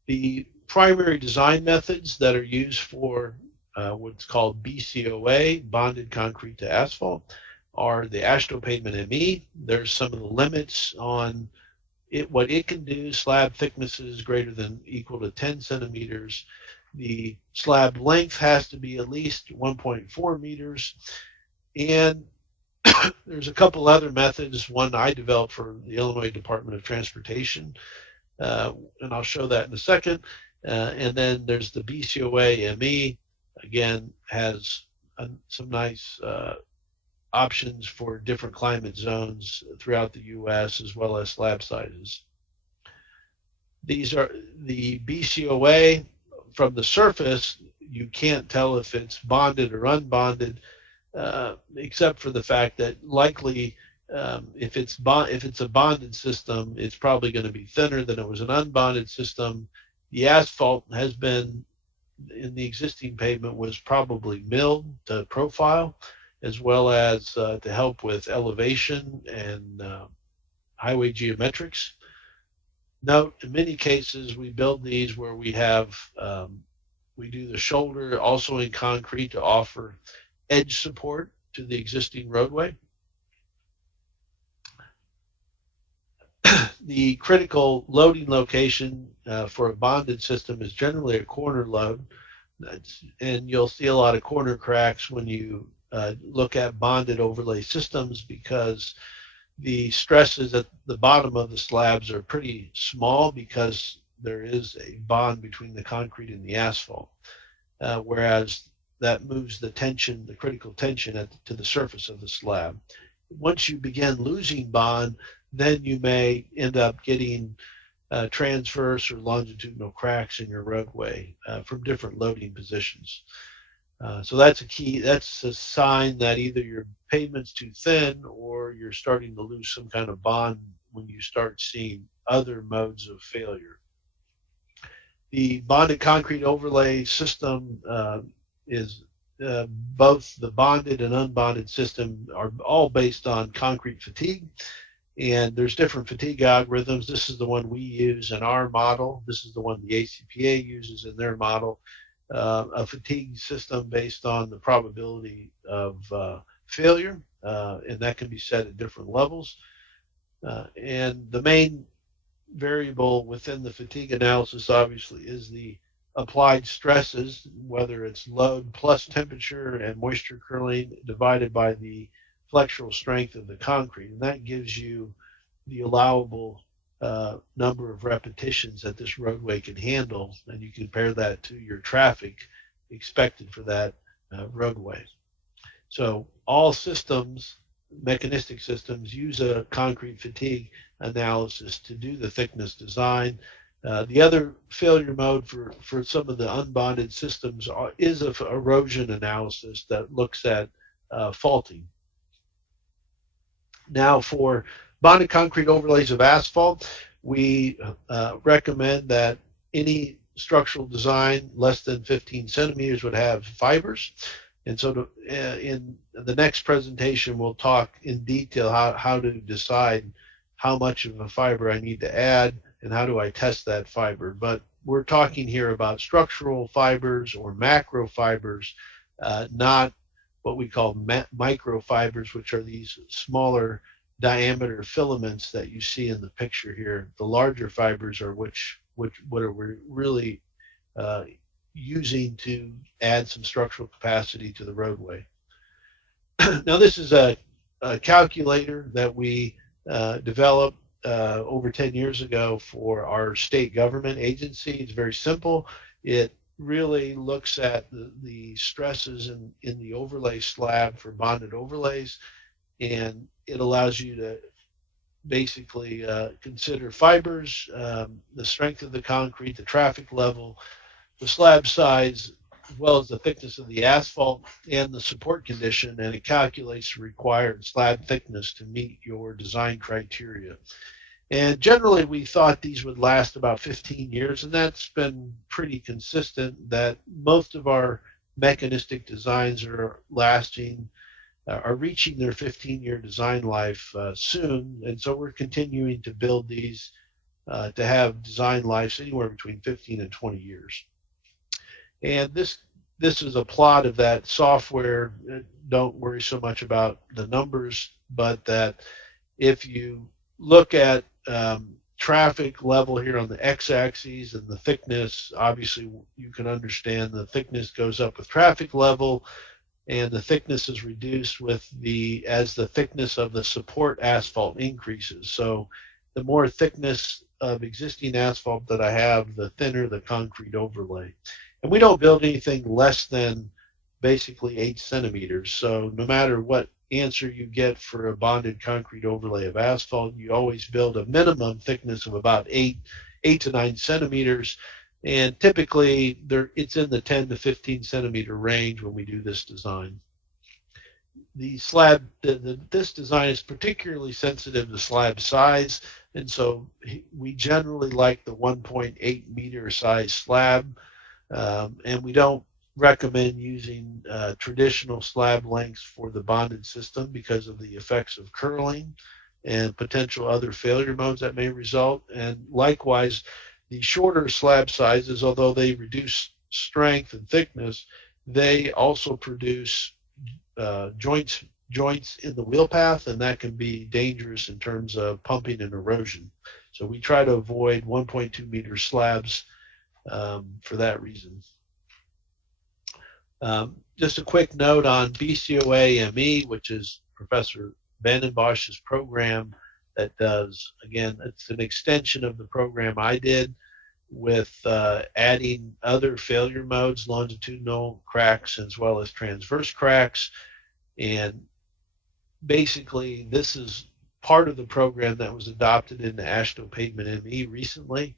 The primary design methods that are used for what's called BCOA, bonded concrete to asphalt, are the AASHTO pavement ME. There's some of the limits on what it can do. Slab thicknesses greater than equal to 10 centimeters. The slab length has to be at least 1.4 meters. And there's a couple other methods. One I developed for the Illinois Department of Transportation, and I'll show that in a second. And then there's the BCOA ME, again, has some nice options for different climate zones throughout the U.S. as well as slab sizes. These are the BCOA. From the surface, you can't tell if it's bonded or unbonded, except for the fact that likely if it's a bonded system, it's probably going to be thinner than it was an unbonded system. The asphalt has been, in the existing pavement, was probably milled to profile, as well as to help with elevation and highway geometrics. Note, in many cases, we build these where we have, we do the shoulder also in concrete to offer edge support to the existing roadway. The critical loading location for a bonded system is generally a corner load, and you'll see a lot of corner cracks when you look at bonded overlay systems, because the stresses at the bottom of the slabs are pretty small because there is a bond between the concrete and the asphalt, whereas that moves the tension, the critical tension to the surface of the slab. Once you begin losing bond, then you may end up getting transverse or longitudinal cracks in your roadway from different loading positions. So that's a key. That's a sign that either your pavement's too thin or you're starting to lose some kind of bond when you start seeing other modes of failure. The bonded concrete overlay system is both the bonded and unbonded system are all based on concrete fatigue, and there's different fatigue algorithms. This is the one we use in our model. This is the one the ACPA uses in their model. A fatigue system based on the probability of failure, and that can be set at different levels. And the main variable within the fatigue analysis, obviously, is the applied stresses, whether it's load plus temperature and moisture curling divided by the flexural strength of the concrete, and that gives you the allowable number of repetitions that this roadway can handle, and you compare that to your traffic expected for that roadway. So all systems, mechanistic systems, use a concrete fatigue analysis to do the thickness design. The other failure mode for some of the unbonded systems is an erosion analysis that looks at faulting. Now, for bonded concrete overlays of asphalt, we recommend that any structural design less than 15 centimeters would have fibers. And so in the next presentation, we'll talk in detail how to decide how much of a fiber I need to add and how do I test that fiber. But we're talking here about structural fibers or macro fibers, not what we call microfibers, which are these smaller diameter filaments that you see in the picture here. The larger fibers are what are really using to add some structural capacity to the roadway. Now, this is a calculator that we developed over 10 years ago for our state government agency. It's very simple. It really looks at the stresses in the overlay slab for bonded overlays, and it allows you to basically consider fibers, the strength of the concrete, the traffic level, the slab size, as well as the thickness of the asphalt and the support condition, and it calculates the required slab thickness to meet your design criteria. And generally, we thought these would last about 15 years, and that's been pretty consistent, that most of our mechanistic designs are reaching their 15-year design life soon, and so we're continuing to build these to have design lives anywhere between 15 and 20 years. And this is a plot of that software. Don't worry so much about the numbers, but that if you look at traffic level here on the x-axis and the thickness, obviously you can understand the thickness goes up with traffic level, and the thickness is reduced as the thickness of the support asphalt increases. So the more thickness of existing asphalt that I have, the thinner the concrete overlay. And we don't build anything less than basically 8 centimeters. So no matter what answer you get for a bonded concrete overlay of asphalt, you always build a minimum thickness of about 8 to 9 centimeters. And typically, it's in the 10 to 15 centimeter range when we do this design. The slab, this design is particularly sensitive to slab size, and so we generally like the 1.8 meter size slab, and we don't recommend using traditional slab lengths for the bonded system because of the effects of curling and potential other failure modes that may result. And likewise, the shorter slab sizes, although they reduce strength and thickness, they also produce joints in the wheel path, and that can be dangerous in terms of pumping and erosion. So we try to avoid 1.2 meter slabs for that reason. Just a quick note on BCOA-ME, which is Professor Vandenbosch's program that does, again, it's an extension of the program I did with adding other failure modes, longitudinal cracks as well as transverse cracks. And basically, this is part of the program that was adopted in the AASHTO Pavement ME recently.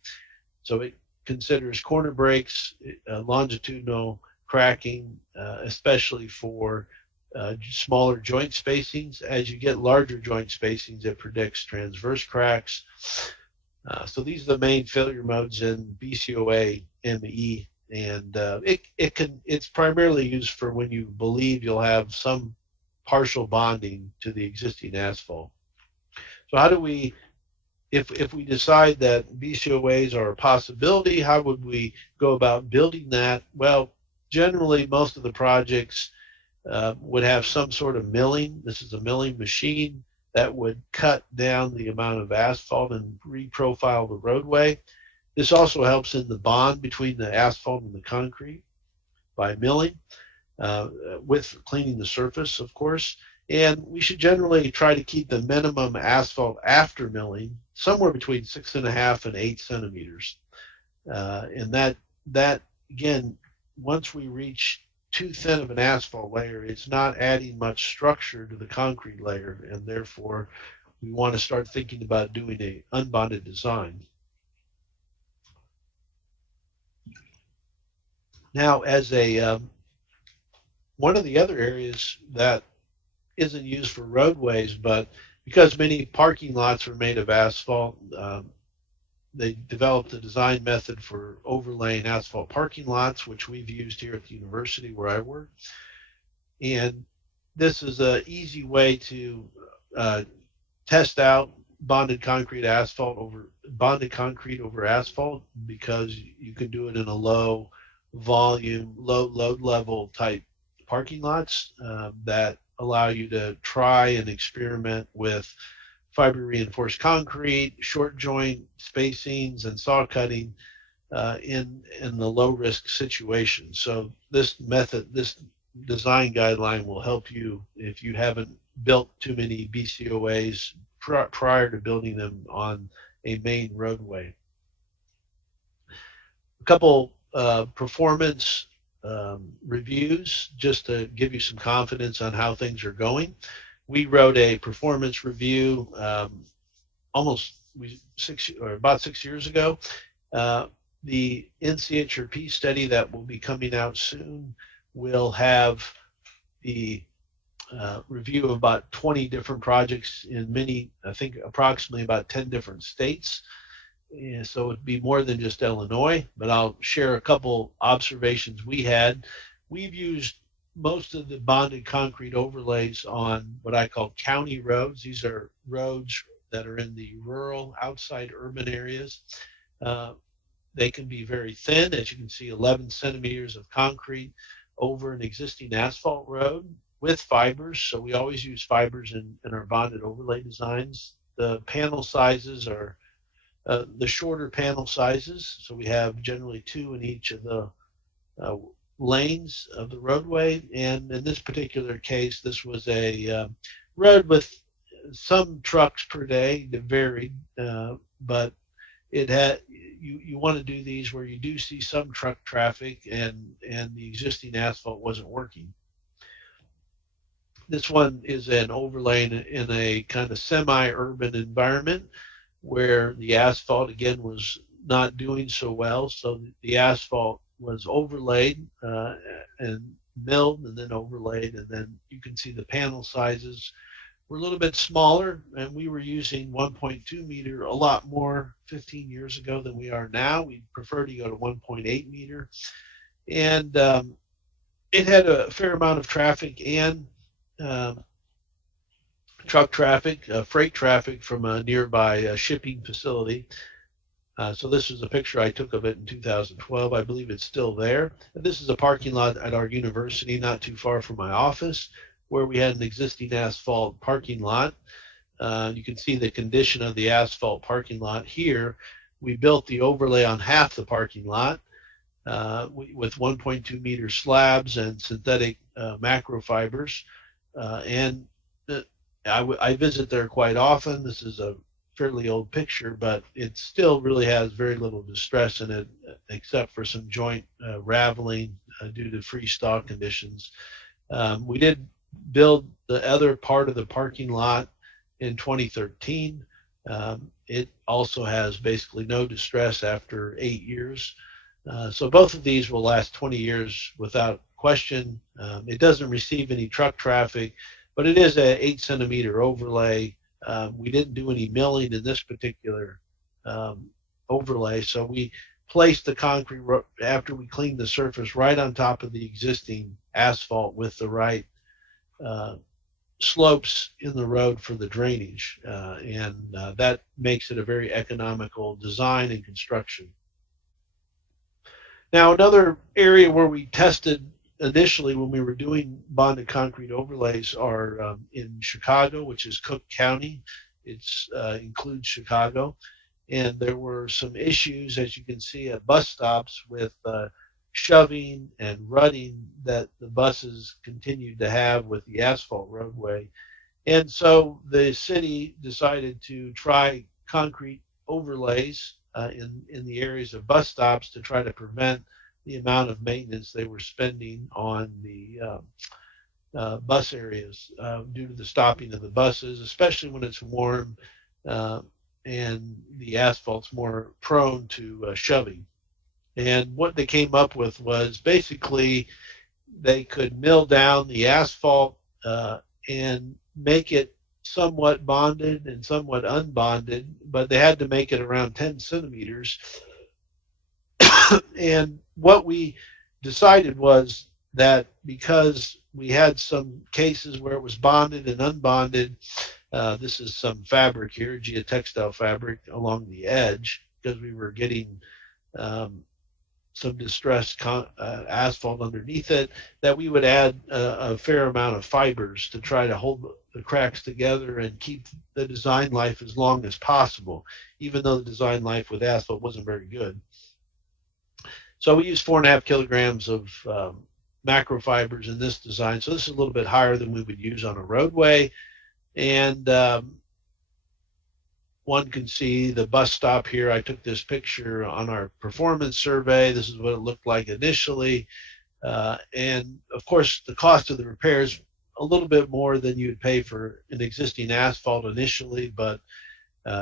So it considers corner breaks, longitudinal cracking, especially for smaller joint spacings. As you get larger joint spacings, it predicts transverse cracks. So these are the main failure modes in BCOA ME, and it's primarily used for when you believe you'll have some partial bonding to the existing asphalt. So how do we, if we decide that BCOAs are a possibility, how would we go about building that? Well, generally, most of the projects would have some sort of milling. This is a milling machine that would cut down the amount of asphalt and reprofile the roadway. This also helps in the bond between the asphalt and the concrete by milling, with cleaning the surface, of course. And we should generally try to keep the minimum asphalt after milling somewhere between 6.5 and 8 centimeters. And that again, once we reach too thin of an asphalt layer, it's not adding much structure to the concrete layer, and therefore we want to start thinking about doing an unbonded design. Now, as one of the other areas that isn't used for roadways, but because many parking lots are made of asphalt, they developed a design method for overlaying asphalt parking lots, which we've used here at the university where I work. And this is an easy way to test out bonded concrete over asphalt, because you can do it in a low volume, low load level type parking lots that allow you to try and experiment with fiber reinforced concrete, short joint spacings, and saw cutting in the low risk situation. So this method, this design guideline will help you if you haven't built too many BCOAs prior to building them on a main roadway. A couple performance reviews just to give you some confidence on how things are going. We wrote a performance review about 6 years ago. The NCHRP study that will be coming out soon will have the review of about 20 different projects in many, I think approximately about 10 different states. And so it'd be more than just Illinois, but I'll share a couple observations we had. We've used most of the bonded concrete overlays on what I call county roads. These are roads that are in the rural, outside urban areas. They can be very thin, as you can see, 11 centimeters of concrete over an existing asphalt road with fibers. So we always use fibers in our bonded overlay designs. The panel sizes are the shorter panel sizes. So we have generally 2 in each of the lanes of the roadway. And in this particular case, this was a road with some trucks per day that varied, but it had you want to do these where you do see some truck traffic and the existing asphalt wasn't working. This one is an overlay in a kind of semi-urban environment where the asphalt again was not doing so well, so the asphalt was overlaid and milled and then overlaid, and then you can see the panel sizes were a little bit smaller, and we were using 1.2 meter a lot more 15 years ago than we are now. We prefer to go to 1.8 meter. And it had a fair amount of traffic and truck traffic, freight traffic from a nearby shipping facility. So this was a picture I took of it in 2012. I believe it's still there. And this is a parking lot at our university, not too far from my office, where we had an existing asphalt parking lot. You can see the condition of the asphalt parking lot here. We built the overlay on half the parking lot with 1.2 meter slabs and synthetic macro fibers. And I visit there quite often. This is a fairly old picture, but it still really has very little distress in it, except for some joint raveling due to freeze-thaw conditions. We did build the other part of the parking lot in 2013. It also has basically no distress after 8 years. So both of these will last 20 years without question. It doesn't receive any truck traffic, but it is an 8 centimeter overlay. We didn't do any milling in this particular overlay, so we placed the concrete after we cleaned the surface right on top of the existing asphalt with the right slopes in the road for the drainage, and that makes it a very economical design and construction. Now, another area where we tested initially when we were doing bonded concrete overlays are in Chicago, which is Cook County. It includes Chicago, and there were some issues, as you can see, at bus stops with shoving and rutting that the buses continued to have with the asphalt roadway. And so the city decided to try concrete overlays in the areas of bus stops to try to prevent the amount of maintenance they were spending on the bus areas due to the stopping of the buses, especially when it's warm and the asphalt's more prone to shoving. And what they came up with was basically they could mill down the asphalt and make it somewhat bonded and somewhat unbonded, but they had to make it around 10 centimeters. And what we decided was that because we had some cases where it was bonded and unbonded, this is some fabric here, geotextile fabric along the edge, because we were getting some distressed asphalt underneath it, that we would add a fair amount of fibers to try to hold the cracks together and keep the design life as long as possible, even though the design life with asphalt wasn't very good. So we use 4.5 kilograms of macrofibers in this design. So this is a little bit higher than we would use on a roadway. And one can see the bus stop here. I took this picture on our performance survey. This is what it looked like initially. And of course, the cost of the repairs a little bit more than you'd pay for an existing asphalt initially, but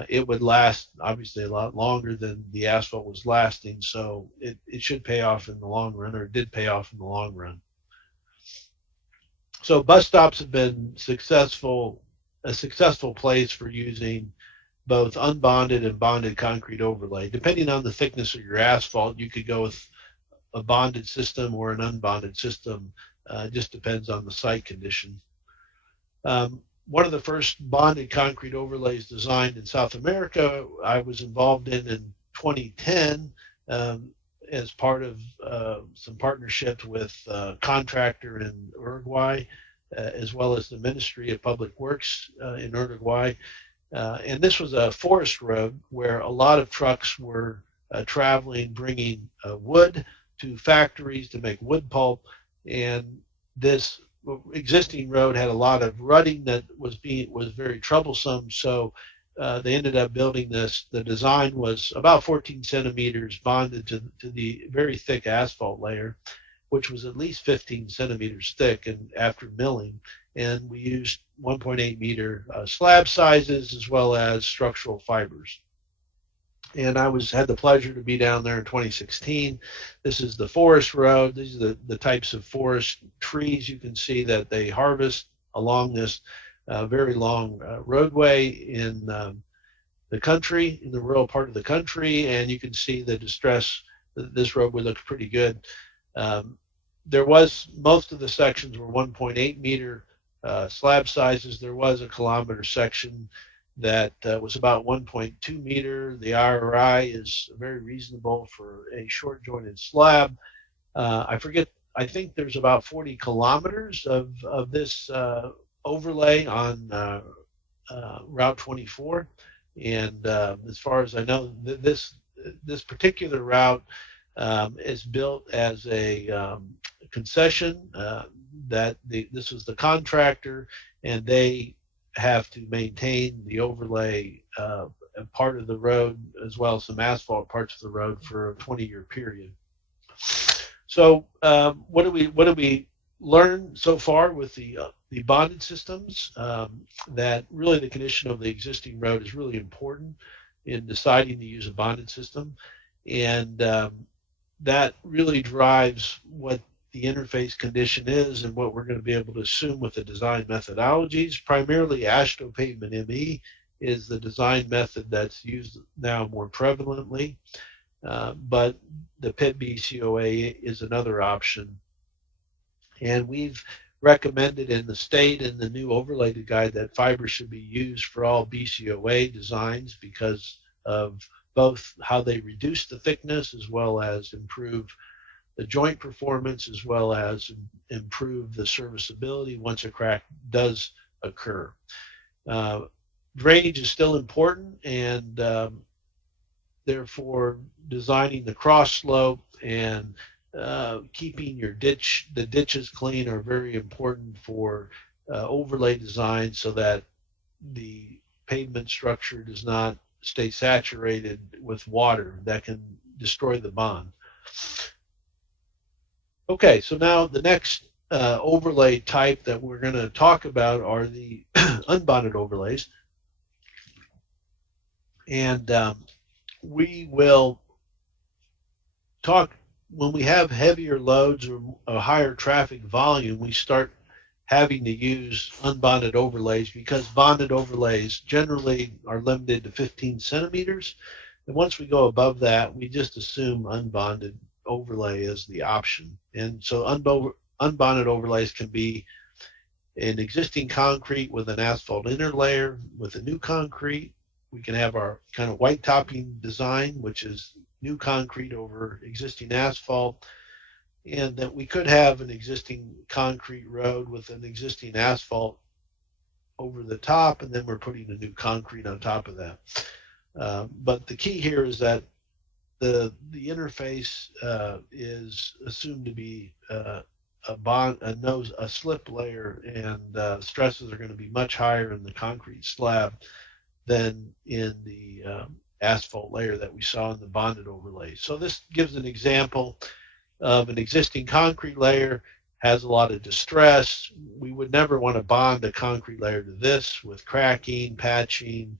it would last obviously a lot longer than the asphalt was lasting. So it should pay off in the long run, or it did pay off in the long run. So bus stops have been a successful place for using both unbonded and bonded concrete overlay. Depending on the thickness of your asphalt, you could go with a bonded system or an unbonded system. Just depends on the site condition. One of the first bonded concrete overlays designed in South America I was involved in 2010 as part of some partnerships with a contractor in Uruguay, as well as the Ministry of Public Works in Uruguay. And this was a forest road where a lot of trucks were traveling, bringing wood to factories to make wood pulp. And this existing road had a lot of rutting that was very troublesome. So they ended up building this. The design was about 14 centimeters bonded to the very thick asphalt layer, which was at least 15 centimeters thick, and after milling. And we used 1.8 meter slab sizes as well as structural fibers. And I had the pleasure to be down there in 2016. This is the forest road. These are the types of forest trees you can see that they harvest along this very long roadway in the country, in the rural part of the country. And you can see the distress. This roadway looks pretty good. Most of the sections were 1.8 meter slab sizes. There was a kilometer section that was about 1.2 meter. The RRI is very reasonable for a short jointed slab. I think there's about 40 kilometers of this overlay on Route 24. And as far as I know, this particular route is built as a concession this was the contractor, and they have to maintain the overlay part of the road as well as some asphalt parts of the road for a 20-year period. So what do we learn so far with the bonded systems? That really the condition of the existing road is really important in deciding to use a bonded system, and that really drives what the interface condition is and what we're going to be able to assume with the design methodologies. Primarily AASHTO pavement ME is the design method that's used now more prevalently, but the PIT BCOA is another option. And we've recommended in the state and the new overlay guide that fiber should be used for all BCOA designs because of both how they reduce the thickness as well as improve the joint performance as well as improve the serviceability once a crack does occur. Drainage is still important, and therefore designing the cross slope and keeping the ditches clean are very important for overlay design so that the pavement structure does not stay saturated with water that can destroy the bond. Okay, so now the next overlay type that we're going to talk about are the unbonded overlays. And we will talk when we have heavier loads or a higher traffic volume, we start having to use unbonded overlays because bonded overlays generally are limited to 15 centimeters. And once we go above that, we just assume unbonded overlay is the option. And so unbonded overlays can be an existing concrete with an asphalt inner layer with a new concrete. We can have our kind of white topping design, which is new concrete over existing asphalt. And then we could have an existing concrete road with an existing asphalt over the top, and then we're putting a new concrete on top of that. But the key here is that the interface is assumed to be a slip layer, and stresses are going to be much higher in the concrete slab than in the asphalt layer that we saw in the bonded overlay. So this gives an example of an existing concrete layer, has a lot of distress. We would never want to bond a concrete layer to this with cracking, patching,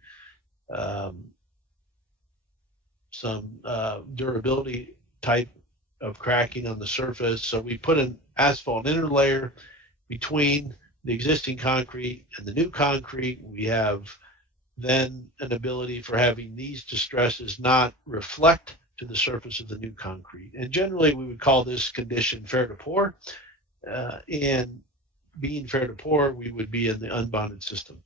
some durability type of cracking on the surface. So we put an asphalt interlayer between the existing concrete and the new concrete. We have then an ability for having these distresses not reflect to the surface of the new concrete. And generally we would call this condition fair to pour. And being fair to pour, we would be in the unbonded system.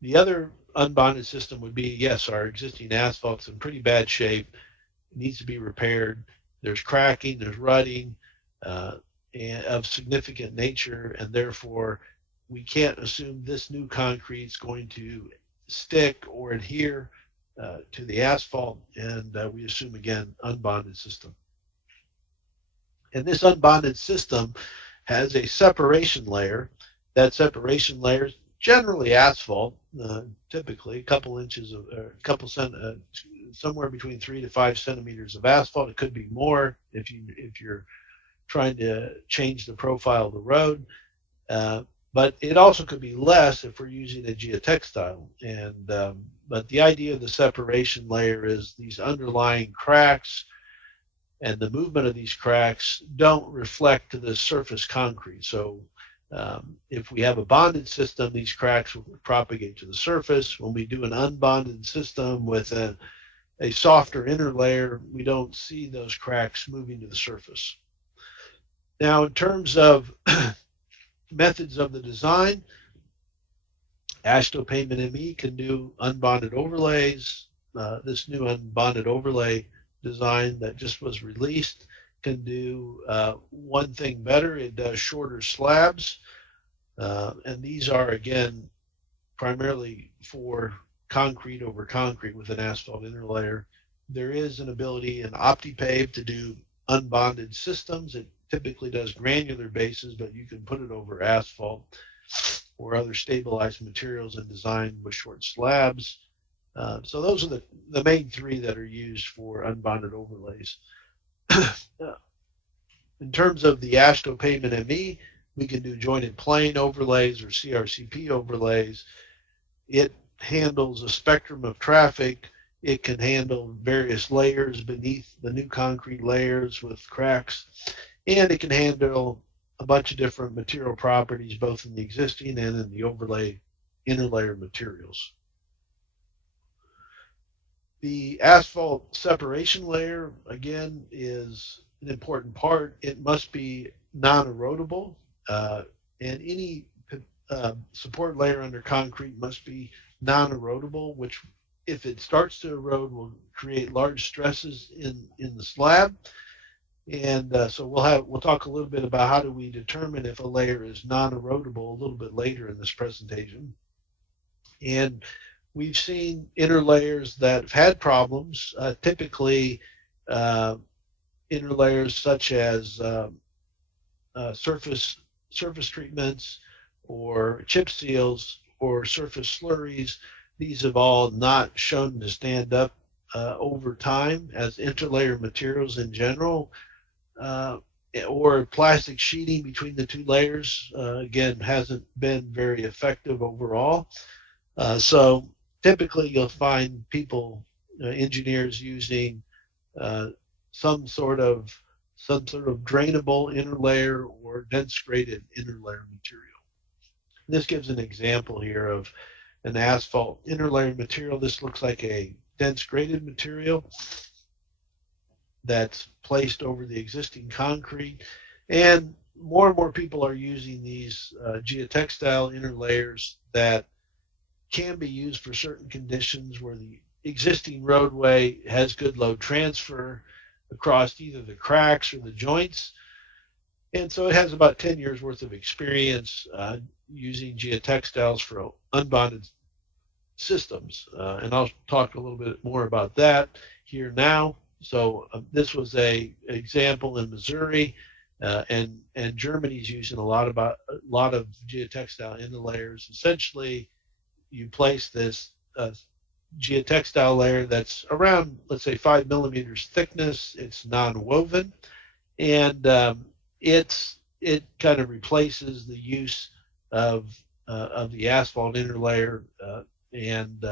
The other unbonded system would be, yes, our existing asphalt's in pretty bad shape. It needs to be repaired. There's cracking, there's rutting and of significant nature, and therefore we can't assume this new concrete's going to stick or adhere to the asphalt, and we assume, again, unbonded system. And this unbonded system has a separation layer. That separation layer is generally asphalt, typically a couple inches of, somewhere between 3 to 5 centimeters of asphalt. It could be more if you're trying to change the profile of the road, but it also could be less if we're using a geotextile. And but the idea of the separation layer is these underlying cracks and the movement of these cracks don't reflect to the surface concrete. So if we have a bonded system, these cracks will propagate to the surface. When we do an unbonded system with a softer inner layer, we don't see those cracks moving to the surface. Now, in terms of methods of the design, AASHTO Pavement ME can do unbonded overlays. This new unbonded overlay design that just was released can do one thing better. It does shorter slabs, and these are, again, primarily for concrete over concrete with an asphalt interlayer. There is an ability in OptiPave to do unbonded systems. It typically does granular bases, but you can put it over asphalt or other stabilized materials and design with short slabs. So those are the main three that are used for unbonded overlays. In terms of the AASHTO Pavement ME, we can do jointed plane overlays or CRCP overlays. It handles a spectrum of traffic. It can handle various layers beneath the new concrete layers with cracks, and it can handle a bunch of different material properties, both in the existing and in the overlay interlayer materials. The asphalt separation layer, again, is an important part. It must be non-erodible, and any support layer under concrete must be non-erodible, which, if it starts to erode, will create large stresses in the slab. And so we'll talk a little bit about how do we determine if a layer is non-erodible a little bit later in this presentation. And we've seen interlayers that have had problems, typically interlayers such as surface treatments or chip seals or surface slurries. These have all not shown to stand up over time as interlayer materials in general, or plastic sheeting between the two layers, again, hasn't been very effective overall. So typically you'll find people, engineers, using some sort of drainable interlayer or dense graded interlayer material. This gives an example here of an asphalt interlayer material. This looks like a dense graded material that's placed over the existing concrete, and more people are using these geotextile interlayers that can be used for certain conditions where the existing roadway has good load transfer across either the cracks or the joints. And so it has about 10 years worth of experience using geotextiles for unbonded systems. And I'll talk a little bit more about that here now. This was a example in Missouri, and Germany's using a lot of geotextile interlayers. Essentially, you place this geotextile layer that's around, let's say, 5 millimeters thickness. It's non-woven, and it kind of replaces the use of the asphalt interlayer, and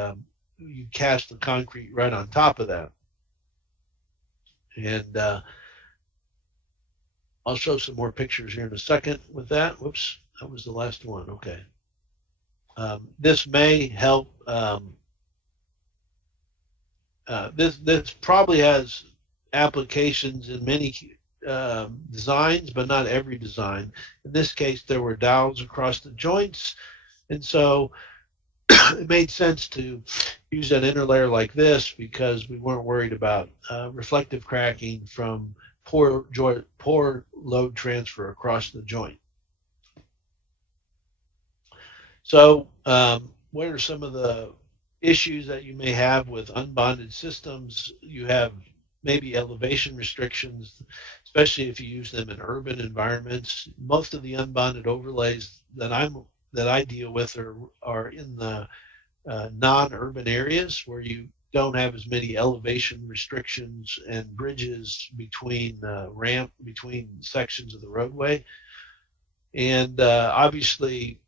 you cast the concrete right on top of that. And I'll show some more pictures here in a second with that. Whoops, that was the last one. Okay. This may help. This probably has applications in many designs, but not every design. In this case, there were dowels across the joints, and so it made sense to use an interlayer like this because we weren't worried about reflective cracking from poor load transfer across the joint. So what are some of the issues that you may have with unbonded systems? You have maybe elevation restrictions, especially if you use them in urban environments. Most of the unbonded overlays that I deal with are in the non-urban areas where you don't have as many elevation restrictions and bridges between between sections of the roadway. And obviously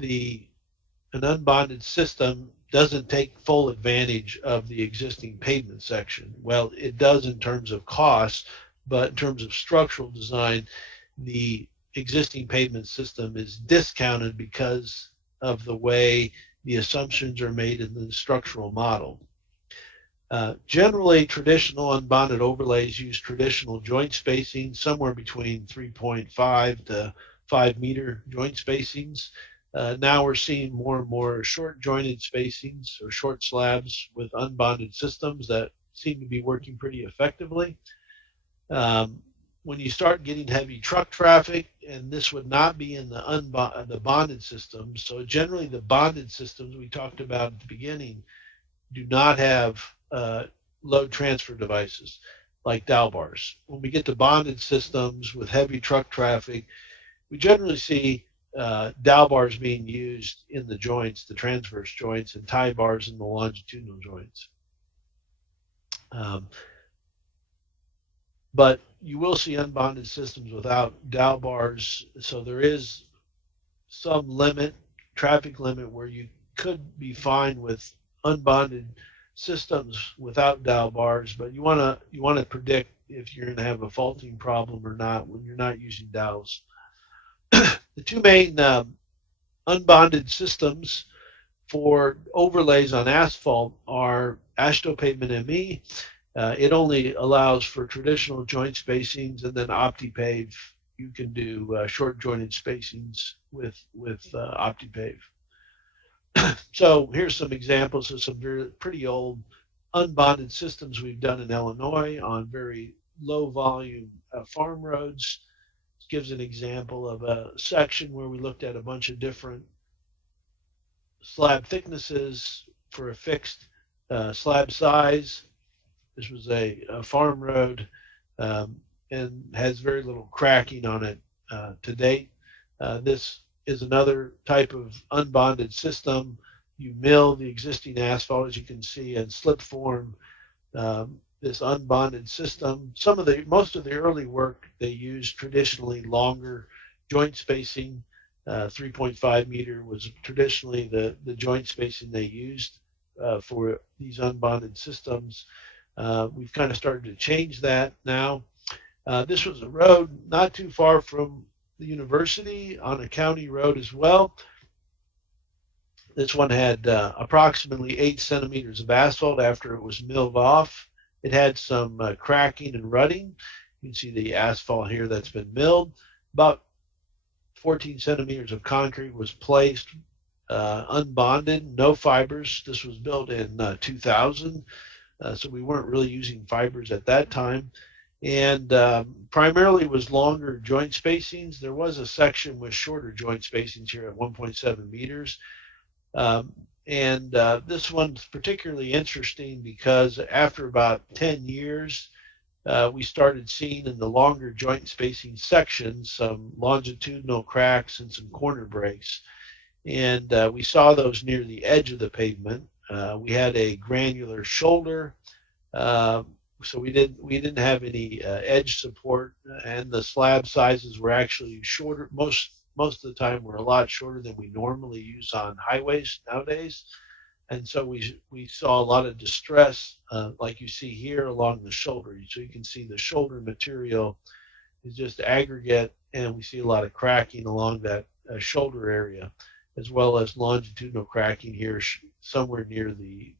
an unbonded system doesn't take full advantage of the existing pavement section. Well, it does in terms of cost, but in terms of structural design, the existing pavement system is discounted because of the way the assumptions are made in the structural model. Generally, traditional unbonded overlays use traditional joint spacing, somewhere between 3.5 to 5 meter joint spacings. Now we're seeing more and more short jointed spacings or short slabs with unbonded systems that seem to be working pretty effectively. When you start getting heavy truck traffic, and this would not be in the bonded systems, so generally the bonded systems we talked about at the beginning do not have load transfer devices like dowel bars. When we get to bonded systems with heavy truck traffic, we generally see dowel bars being used in the joints, the transverse joints, and tie bars in the longitudinal joints. But you will see unbonded systems without dowel bars, so there is some limit, traffic limit, where you could be fine with unbonded systems without dowel bars, but you want to predict if you're going to have a faulting problem or not when you're not using dowels. The two main unbonded systems for overlays on asphalt are AASHTO Pavement ME. It only allows for traditional joint spacings, and then OptiPave, you can do short jointed spacings with OptiPave. So here's some examples of some pretty old unbonded systems we've done in Illinois on very low volume farm roads. Gives an example of a section where we looked at a bunch of different slab thicknesses for a fixed slab size. This was a farm road and has very little cracking on it to date. This is another type of unbonded system. You mill the existing asphalt, as you can see, and slip form this unbonded system. Most of the early work, they used traditionally longer joint spacing. 3.5 meter was traditionally the joint spacing they used for these unbonded systems. We've kind of started to change that now. This was a road not too far from the university on a county road as well. This one had approximately 8 centimeters of asphalt after it was milled off. It had some cracking and rutting. You can see the asphalt here that's been milled. About 14 centimeters of concrete was placed, unbonded, no fibers. This was built in 2000, so we weren't really using fibers at that time. And primarily was longer joint spacings. There was a section with shorter joint spacings here at 1.7 meters. And this one's particularly interesting because after about 10 years, we started seeing in the longer joint spacing sections some longitudinal cracks and some corner breaks. And we saw those near the edge of the pavement. We had a granular shoulder, so we didn't have any edge support, and the slab sizes were actually shorter. Most of the time were a lot shorter than we normally use on highways nowadays. And so we saw a lot of distress, like you see here along the shoulder. So you can see the shoulder material is just aggregate, and we see a lot of cracking along that shoulder area, as well as longitudinal cracking here somewhere near the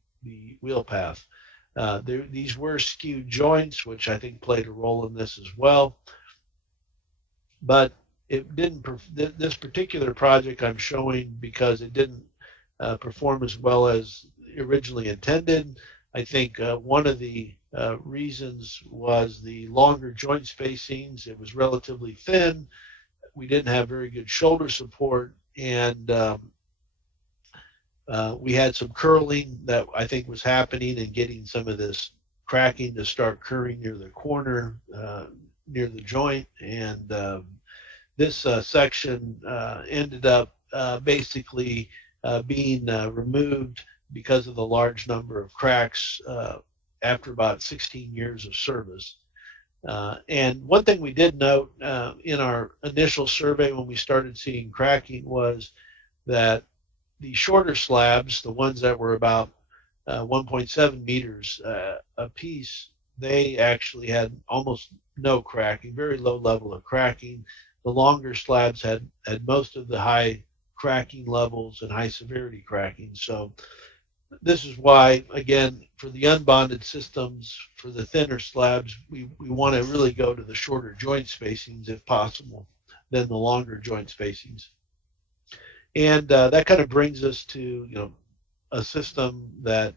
wheel path. These were skewed joints, which I think played a role in this as well. But it didn't. This particular project I'm showing because it didn't perform as well as originally intended. I think one of the reasons was the longer joint spacings. It was relatively thin. We didn't have very good shoulder support, and we had some curling that I think was happening and getting some of this cracking to start occurring near the corner, near the joint. And this section ended up basically being removed because of the large number of cracks after about 16 years of service. And one thing we did note in our initial survey when we started seeing cracking was that the shorter slabs, the ones that were about 1.7 meters a piece, they actually had almost no cracking, very low level of cracking. The longer slabs had most of the high cracking levels and high severity cracking. So this is why, again, for the unbonded systems, for the thinner slabs, we want to really go to the shorter joint spacings if possible than the longer joint spacings. And that kind of brings us to a system that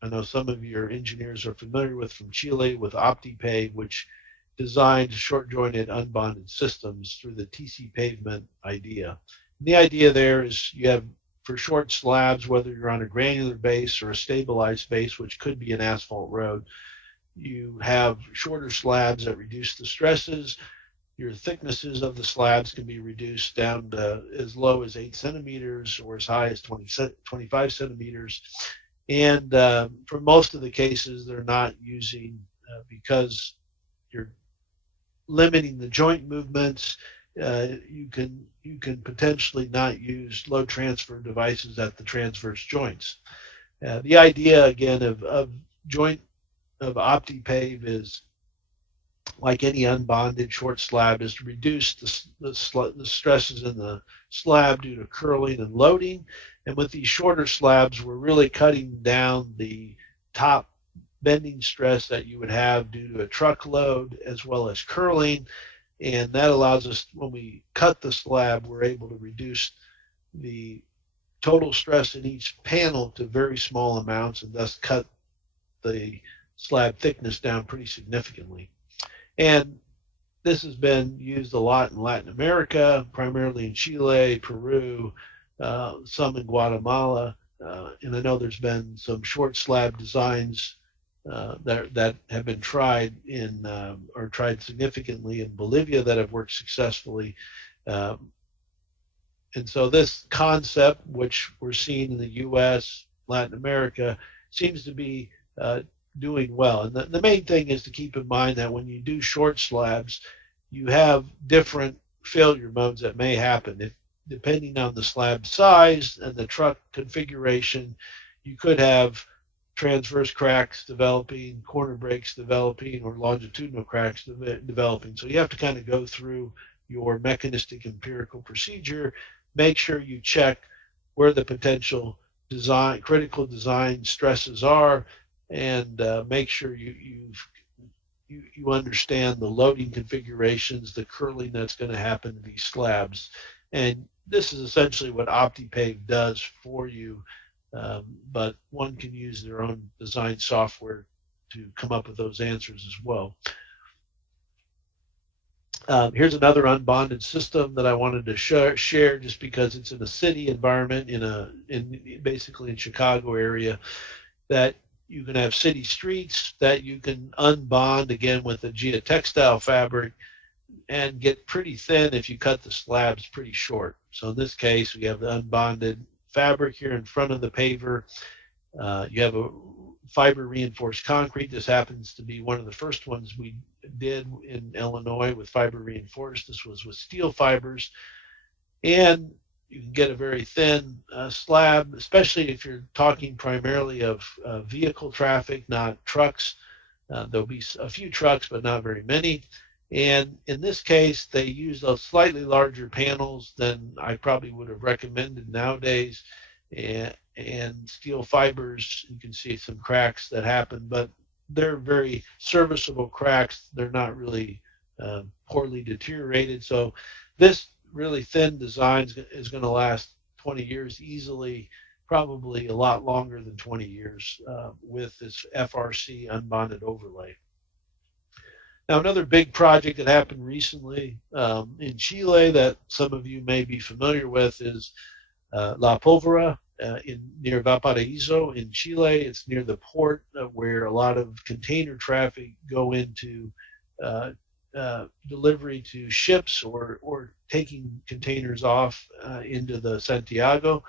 I know some of your engineers are familiar with from Chile, with OptiPave, which designed short jointed unbonded systems through the TC pavement idea. And the idea there is you have, for short slabs, whether you're on a granular base or a stabilized base, which could be an asphalt road, you have shorter slabs that reduce the stresses. Your thicknesses of the slabs can be reduced down to as low as 8 centimeters or as high as 25 centimeters. And for most of the cases, they're not using, because you're limiting the joint movements, you can potentially not use load transfer devices at the transverse joints. The idea, again, of OptiPave is, like any unbonded short slab, is to reduce the stresses in the slab due to curling and loading. And with these shorter slabs, we're really cutting down the top bending stress that you would have due to a truck load as well as curling. And that allows us, when we cut the slab, we're able to reduce the total stress in each panel to very small amounts and thus cut the slab thickness down pretty significantly. And this has been used a lot in Latin America, primarily in Chile, Peru, some in Guatemala. And I know there's been some short slab designs that have been tried or tried significantly in Bolivia that have worked successfully. And so this concept, which we're seeing in the U.S., Latin America, seems to be doing well. And the main thing is to keep in mind that when you do short slabs, you have different failure modes that may happen. Depending on the slab size and the truck configuration, you could have transverse cracks developing, corner breaks developing, or longitudinal cracks developing. So you have to kind of go through your mechanistic empirical procedure, make sure you check where the potential critical design stresses are, and make sure you understand the loading configurations, the curling that's going to happen to these slabs. And this is essentially what OptiPave does for you, but one can use their own design software to come up with those answers as well. Here's another unbonded system that I wanted to share just because it's in a city environment, basically in Chicago area, that You can have city streets that you can unbond again with a geotextile fabric and get pretty thin if you cut the slabs pretty short. So in this case, we have the unbonded fabric here in front of the paver. You have a fiber reinforced concrete. This happens to be one of the first ones we did in Illinois with fiber reinforced. This was with steel fibers. And you can get a very thin slab, especially if you're talking primarily of vehicle traffic, not trucks. There'll be a few trucks, but not very many. And in this case, they use those slightly larger panels than I probably would have recommended nowadays. And steel fibers, you can see some cracks that happen, but they're very serviceable cracks. They're not really poorly deteriorated. So this really thin design is going to last 20 years easily, probably a lot longer than 20 years with this FRC unbonded overlay. Now, another big project that happened recently in Chile that some of you may be familiar with is La Pólvora near Valparaíso in Chile. It's near the port where a lot of container traffic go into delivery to ships or taking containers off into the Santiago.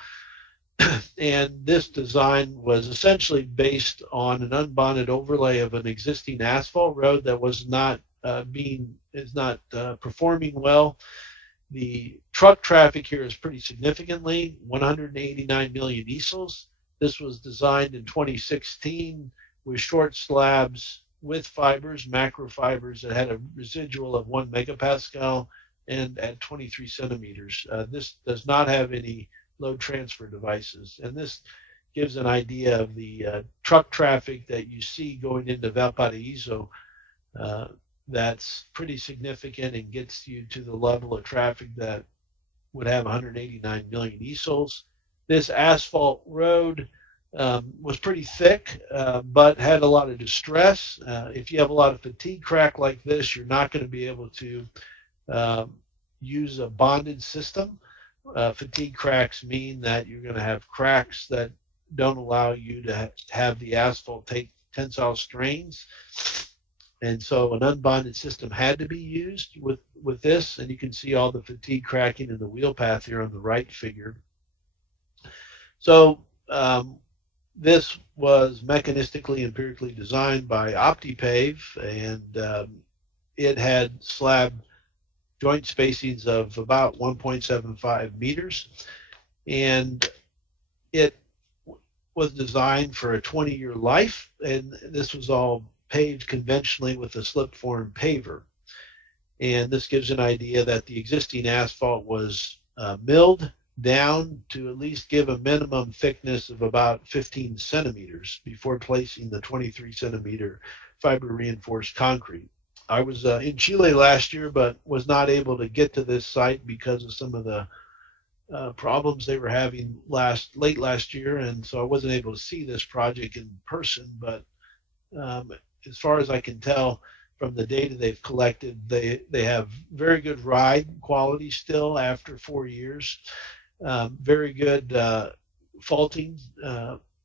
And this design was essentially based on an unbonded overlay of an existing asphalt road that was not performing well. The truck traffic here is pretty significantly 189 million easels. This was designed in 2016 with short slabs with fibers, macro fibers that had a residual of 1 megapascal and at 23 centimeters. This does not have any load transfer devices, and this gives an idea of the truck traffic that you see going into Valparaíso. That's pretty significant and gets you to the level of traffic that would have 189 million easels. This asphalt road was pretty thick, but had a lot of distress. If you have a lot of fatigue crack like this, you're not going to be able to use a bonded system. Fatigue cracks mean that you're going to have cracks that don't allow you to have the asphalt take tensile strains. And so an unbonded system had to be used with this, and you can see all the fatigue cracking in the wheel path here on the right figure. So this was mechanistically, empirically designed by OptiPave, and it had slab joint spacings of about 1.75 meters, and it was designed for a 20-year life, and this was all paved conventionally with a slip-form paver. And this gives an idea that the existing asphalt was milled down to at least give a minimum thickness of about 15 centimeters before placing the 23 centimeter fiber reinforced concrete. I was in Chile last year, but was not able to get to this site because of some of the problems they were having late last year, and so I wasn't able to see this project in person. But as far as I can tell from the data they've collected, they have very good ride quality still after 4 years. Very good faulting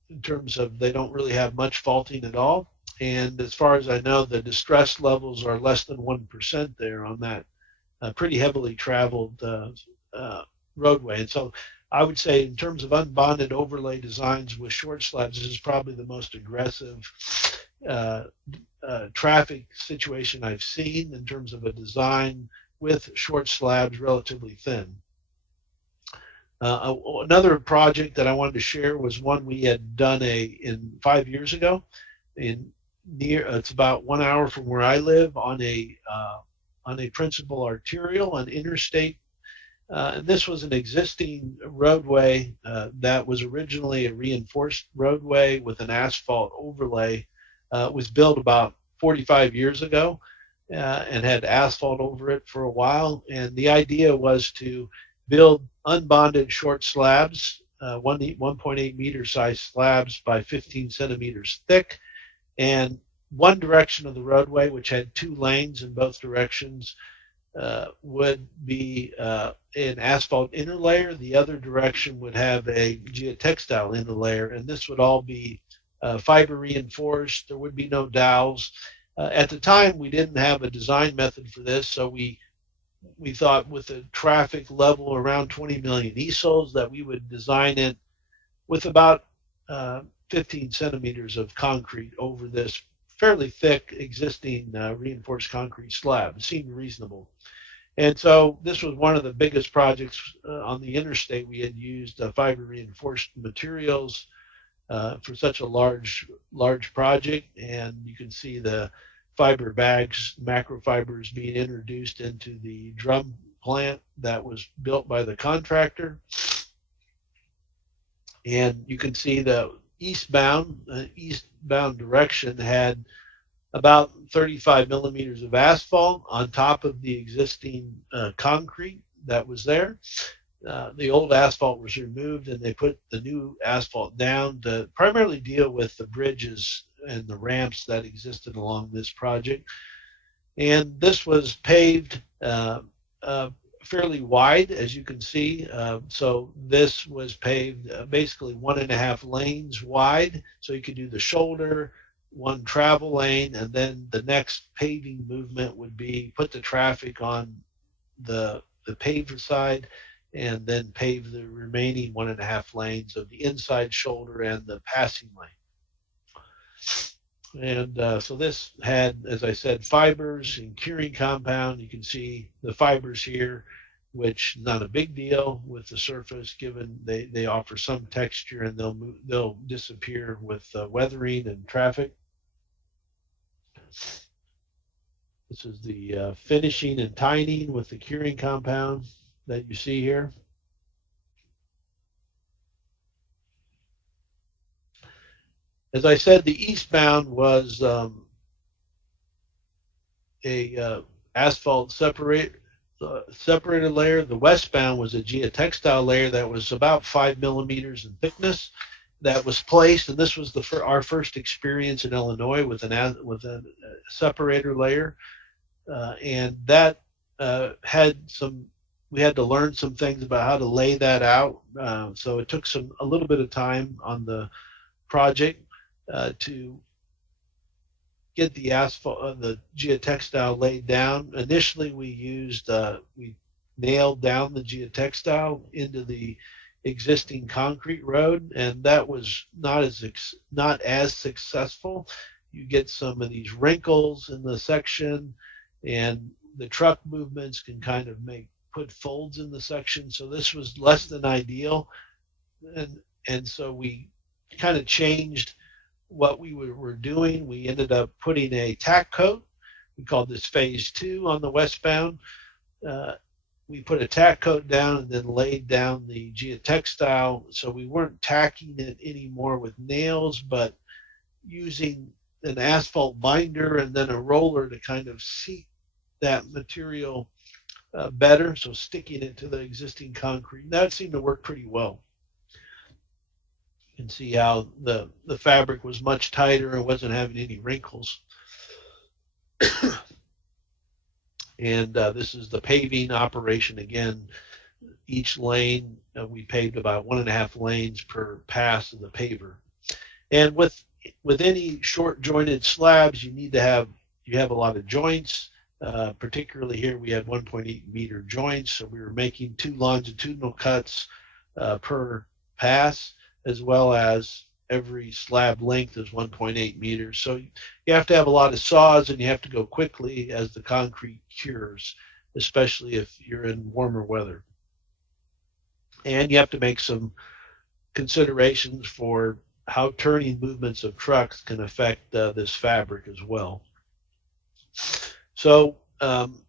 in terms of they don't really have much faulting at all. And as far as I know, the distress levels are less than 1% there on that pretty heavily traveled roadway. And so I would say in terms of unbonded overlay designs with short slabs, this is probably the most aggressive traffic situation I've seen in terms of a design with short slabs relatively thin. Another project that I wanted to share was one we had done 5 years ago. It's about 1 hour from where I live on a principal arterial, an interstate. And this was an existing roadway that was originally a reinforced roadway with an asphalt overlay. Was built about 45 years ago and had asphalt over it for a while. And the idea was to build unbonded short slabs, 1.8 meter size slabs by 15 centimeters thick. And one direction of the roadway, which had 2 lanes in both directions, would be an asphalt interlayer. The other direction would have a geotextile interlayer, and this would all be fiber reinforced. There would be no dowels. At the time, we didn't have a design method for this, so we thought with a traffic level around 20 million ESOLs that we would design it with about 15 centimeters of concrete over this fairly thick existing reinforced concrete slab. It seemed reasonable. And so this was one of the biggest projects on the interstate. We had used fiber reinforced materials for such a large project, and you can see the fiber bags, macrofibers being introduced into the drum plant that was built by the contractor. And you can see the eastbound direction had about 35 millimeters of asphalt on top of the existing concrete that was there. The old asphalt was removed and they put the new asphalt down to primarily deal with the bridges and the ramps that existed along this project. And this was paved fairly wide, as you can see. So this was paved basically 1.5 lanes wide. So you could do the shoulder, one travel lane, and then the next paving movement would be put the traffic on the paved side and then pave the remaining 1.5 lanes of the inside shoulder and the passing lane. And so this had, as I said, fibers and curing compound. You can see the fibers here, which not a big deal with the surface, given they offer some texture and they'll disappear with weathering and traffic. This is the finishing and tining with the curing compound that you see here. As I said, the eastbound was a asphalt separator layer. The westbound was a geotextile layer that was about 5 millimeters in thickness that was placed, and this was our first experience in Illinois with a separator layer, and that we had to learn some things about how to lay that out. So it took a little bit of time on the project to get the asphalt, the geotextile laid down. Initially, we nailed down the geotextile into the existing concrete road, and that was not as successful. You get some of these wrinkles in the section, and the truck movements can kind of put folds in the section. So this was less than ideal, and so we kind of changed what we were doing. We ended up putting a tack coat. We called this phase 2 on the westbound. We put a tack coat down and then laid down the geotextile. So we weren't tacking it anymore with nails, but using an asphalt binder and then a roller to kind of seat that material better. So sticking it to the existing concrete. That seemed to work pretty well. You can see how the fabric was much tighter and wasn't having any wrinkles. And this is the paving operation again. Each lane, we paved about 1.5 lanes per pass of the paver. And with any short jointed slabs, you have a lot of joints. Particularly here, we had 1.8 meter joints, so we were making 2 longitudinal cuts per pass, as well as every slab length is 1.8 meters. So you have to have a lot of saws, and you have to go quickly as the concrete cures, especially if you're in warmer weather. And you have to make some considerations for how turning movements of trucks can affect this fabric as well. So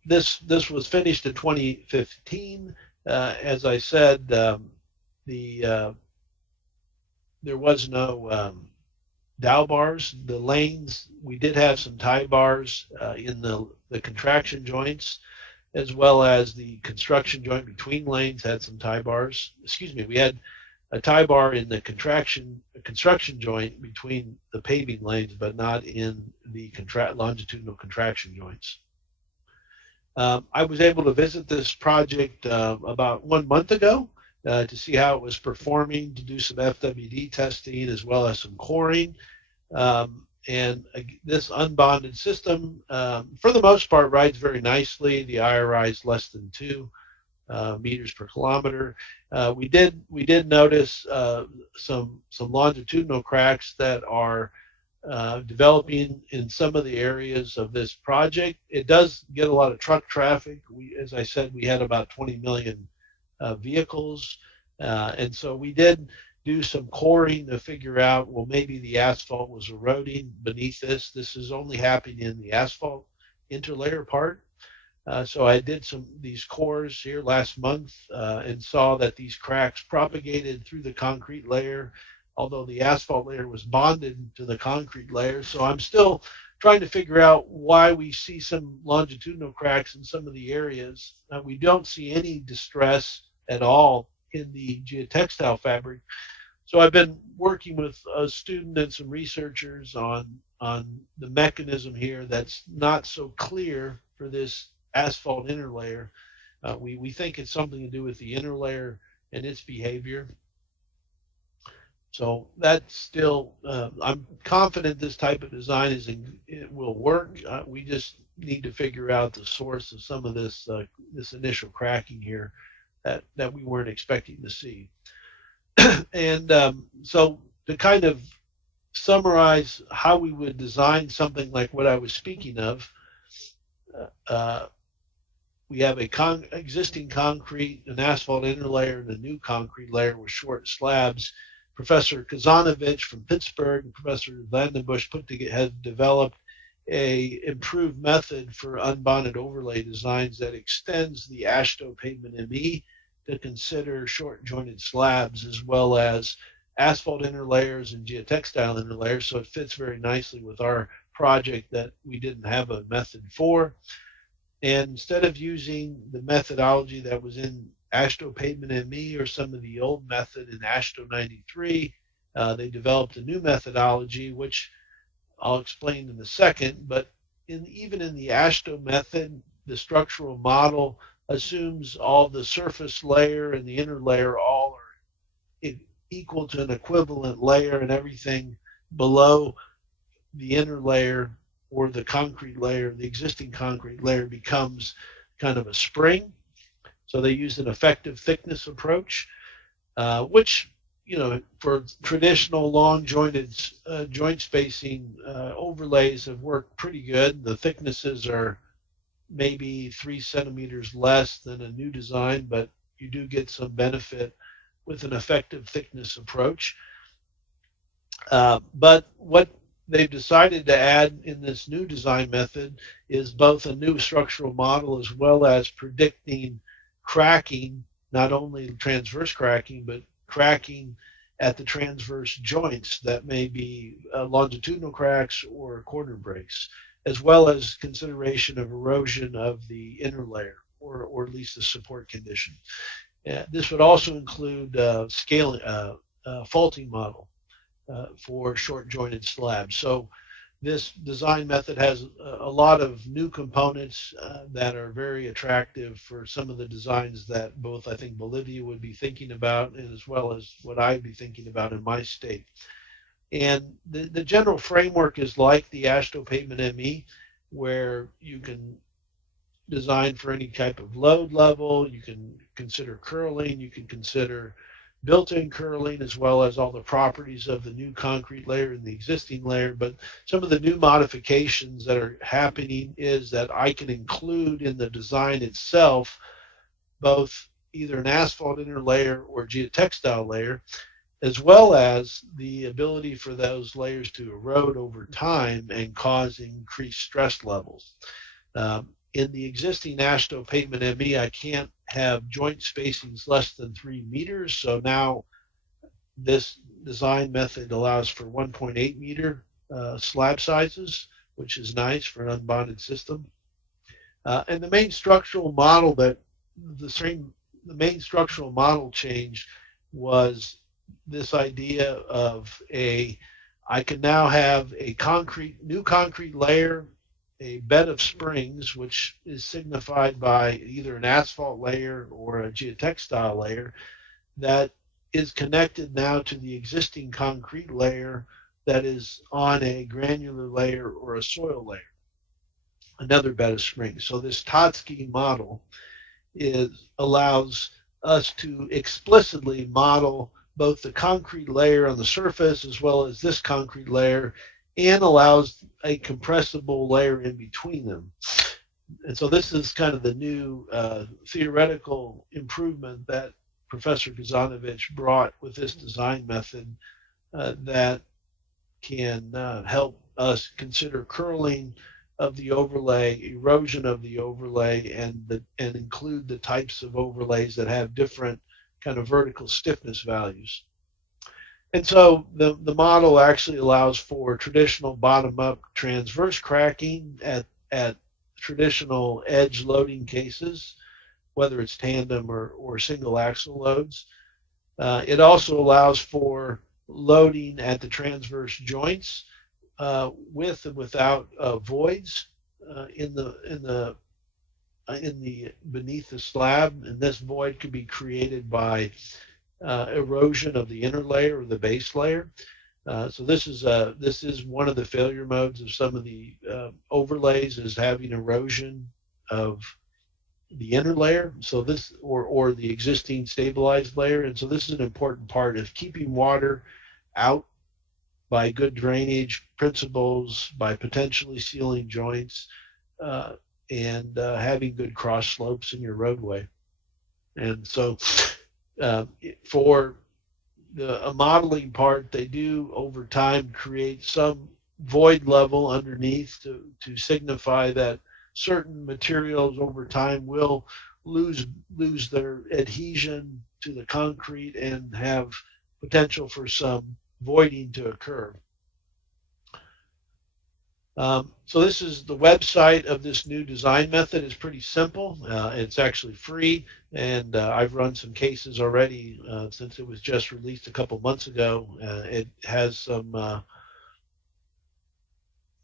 this was finished in 2015. As I said, there was no dowel bars. The lanes, we did have some tie bars in the contraction joints, as well as the construction joint between lanes had some tie bars. Excuse me, we had a tie bar in the construction joint between the paving lanes, but not in the longitudinal contraction joints. I was able to visit this project about 1 month ago to see how it was performing, to do some FWD testing as well as some coring. And this unbonded system, for the most part, rides very nicely. The IRI is less than 2 meters per kilometer. We did notice some longitudinal cracks that are developing in some of the areas of this project. It does get a lot of truck traffic. As I said, we had about 20 million vehicles, and so we did do some coring to figure out, well, maybe the asphalt was eroding beneath this. This is only happening in the asphalt interlayer part. So I did these cores here last month and saw that these cracks propagated through the concrete layer, although the asphalt layer was bonded to the concrete layer. So I'm still trying to figure out why we see some longitudinal cracks in some of the areas. We don't see any distress at all in the geotextile fabric. So I've been working with a student and some researchers on the mechanism here that's not so clear for this asphalt interlayer. We think it's something to do with the interlayer and its behavior. So that's still, I'm confident this type of design it will work. We just need to figure out the source of some of this initial cracking here that we weren't expecting to see. And so to kind of summarize how we would design something like what I was speaking of, we have existing concrete, an asphalt interlayer, and a new concrete layer with short slabs. Professor Kazanovich from Pittsburgh and Professor Vandenbush have developed a improved method for unbonded overlay designs that extends the AASHTO pavement ME to consider short jointed slabs as well as asphalt interlayers and geotextile interlayers. So it fits very nicely with our project that we didn't have a method for. And instead of using the methodology that was in AASHTO pavement ME or some of the old method in AASHTO 93, they developed a new methodology, which I'll explain in a second. But even in the AASHTO method, the structural model assumes all the surface layer and the inner layer all are equal to an equivalent layer, and everything below the inner layer or the concrete layer, the existing concrete layer, becomes kind of a spring. So they used an effective thickness approach, which, for traditional long jointed joint spacing overlays have worked pretty good. The thicknesses are maybe 3 centimeters less than a new design, but you do get some benefit with an effective thickness approach. But what they've decided to add in this new design method is both a new structural model as well as predicting cracking, not only transverse cracking, but cracking at the transverse joints that may be longitudinal cracks or corner breaks, as well as consideration of erosion of the inner layer, or at least the support condition. This would also include faulting model for short jointed slabs. So this design method has a lot of new components that are very attractive for some of the designs that both I think Bolivia would be thinking about, and as well as what I'd be thinking about in my state. And the general framework is like the AASHTO pavement ME, where you can design for any type of load level, you can consider curling, you can consider built-in curling, as well as all the properties of the new concrete layer and the existing layer. But some of the new modifications that are happening is that I can include in the design itself both either an asphalt interlayer or geotextile layer, as well as the ability for those layers to erode over time and cause increased stress levels. In the existing AASHTO pavement ME, I can't have joint spacings less than 3 meters. So now this design method allows for 1.8 meter slab sizes, which is nice for an unbonded system. And the main structural model change was this idea of I can now have a new concrete layer, a bed of springs, which is signified by either an asphalt layer or a geotextile layer, that is connected now to the existing concrete layer that is on a granular layer or a soil layer, another bed of springs. So this Totsky model allows us to explicitly model both the concrete layer on the surface as well as this concrete layer, and allows a compressible layer in between them. And so this is kind of the new theoretical improvement that Professor Kazanovich brought with this design method that can help us consider curling of the overlay, erosion of the overlay, and include the types of overlays that have different kind of vertical stiffness values. And so the model actually allows for traditional bottom-up transverse cracking at traditional edge loading cases, whether it's tandem or single axle loads. It also allows for loading at the transverse joints with and without voids in the beneath the slab, and this void could be created by erosion of the inner layer or the base layer. So this is one of the failure modes of some of the overlays, is having erosion of the inner layer, so this or the existing stabilized layer. And so this is an important part of keeping water out by good drainage principles, by potentially sealing joints, and having good cross slopes in your roadway. And so for a modeling part, they do over time create some void level underneath to signify that certain materials over time will lose their adhesion to the concrete and have potential for some voiding to occur. So this is the website of this new design method. It's pretty simple. It's actually free, and I've run some cases already since it was just released a couple months ago. It has some,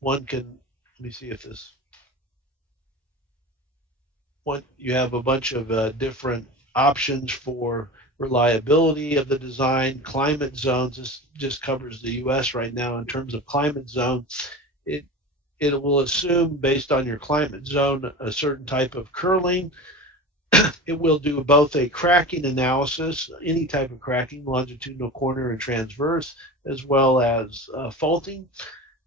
let me see if this, you have a bunch of different options for reliability of the design, climate zones. This just covers the U.S. right now. In terms of climate zone, it will assume, based on your climate zone, a certain type of curling. It will do both a cracking analysis, any type of cracking, longitudinal, corner, and transverse, as well as faulting.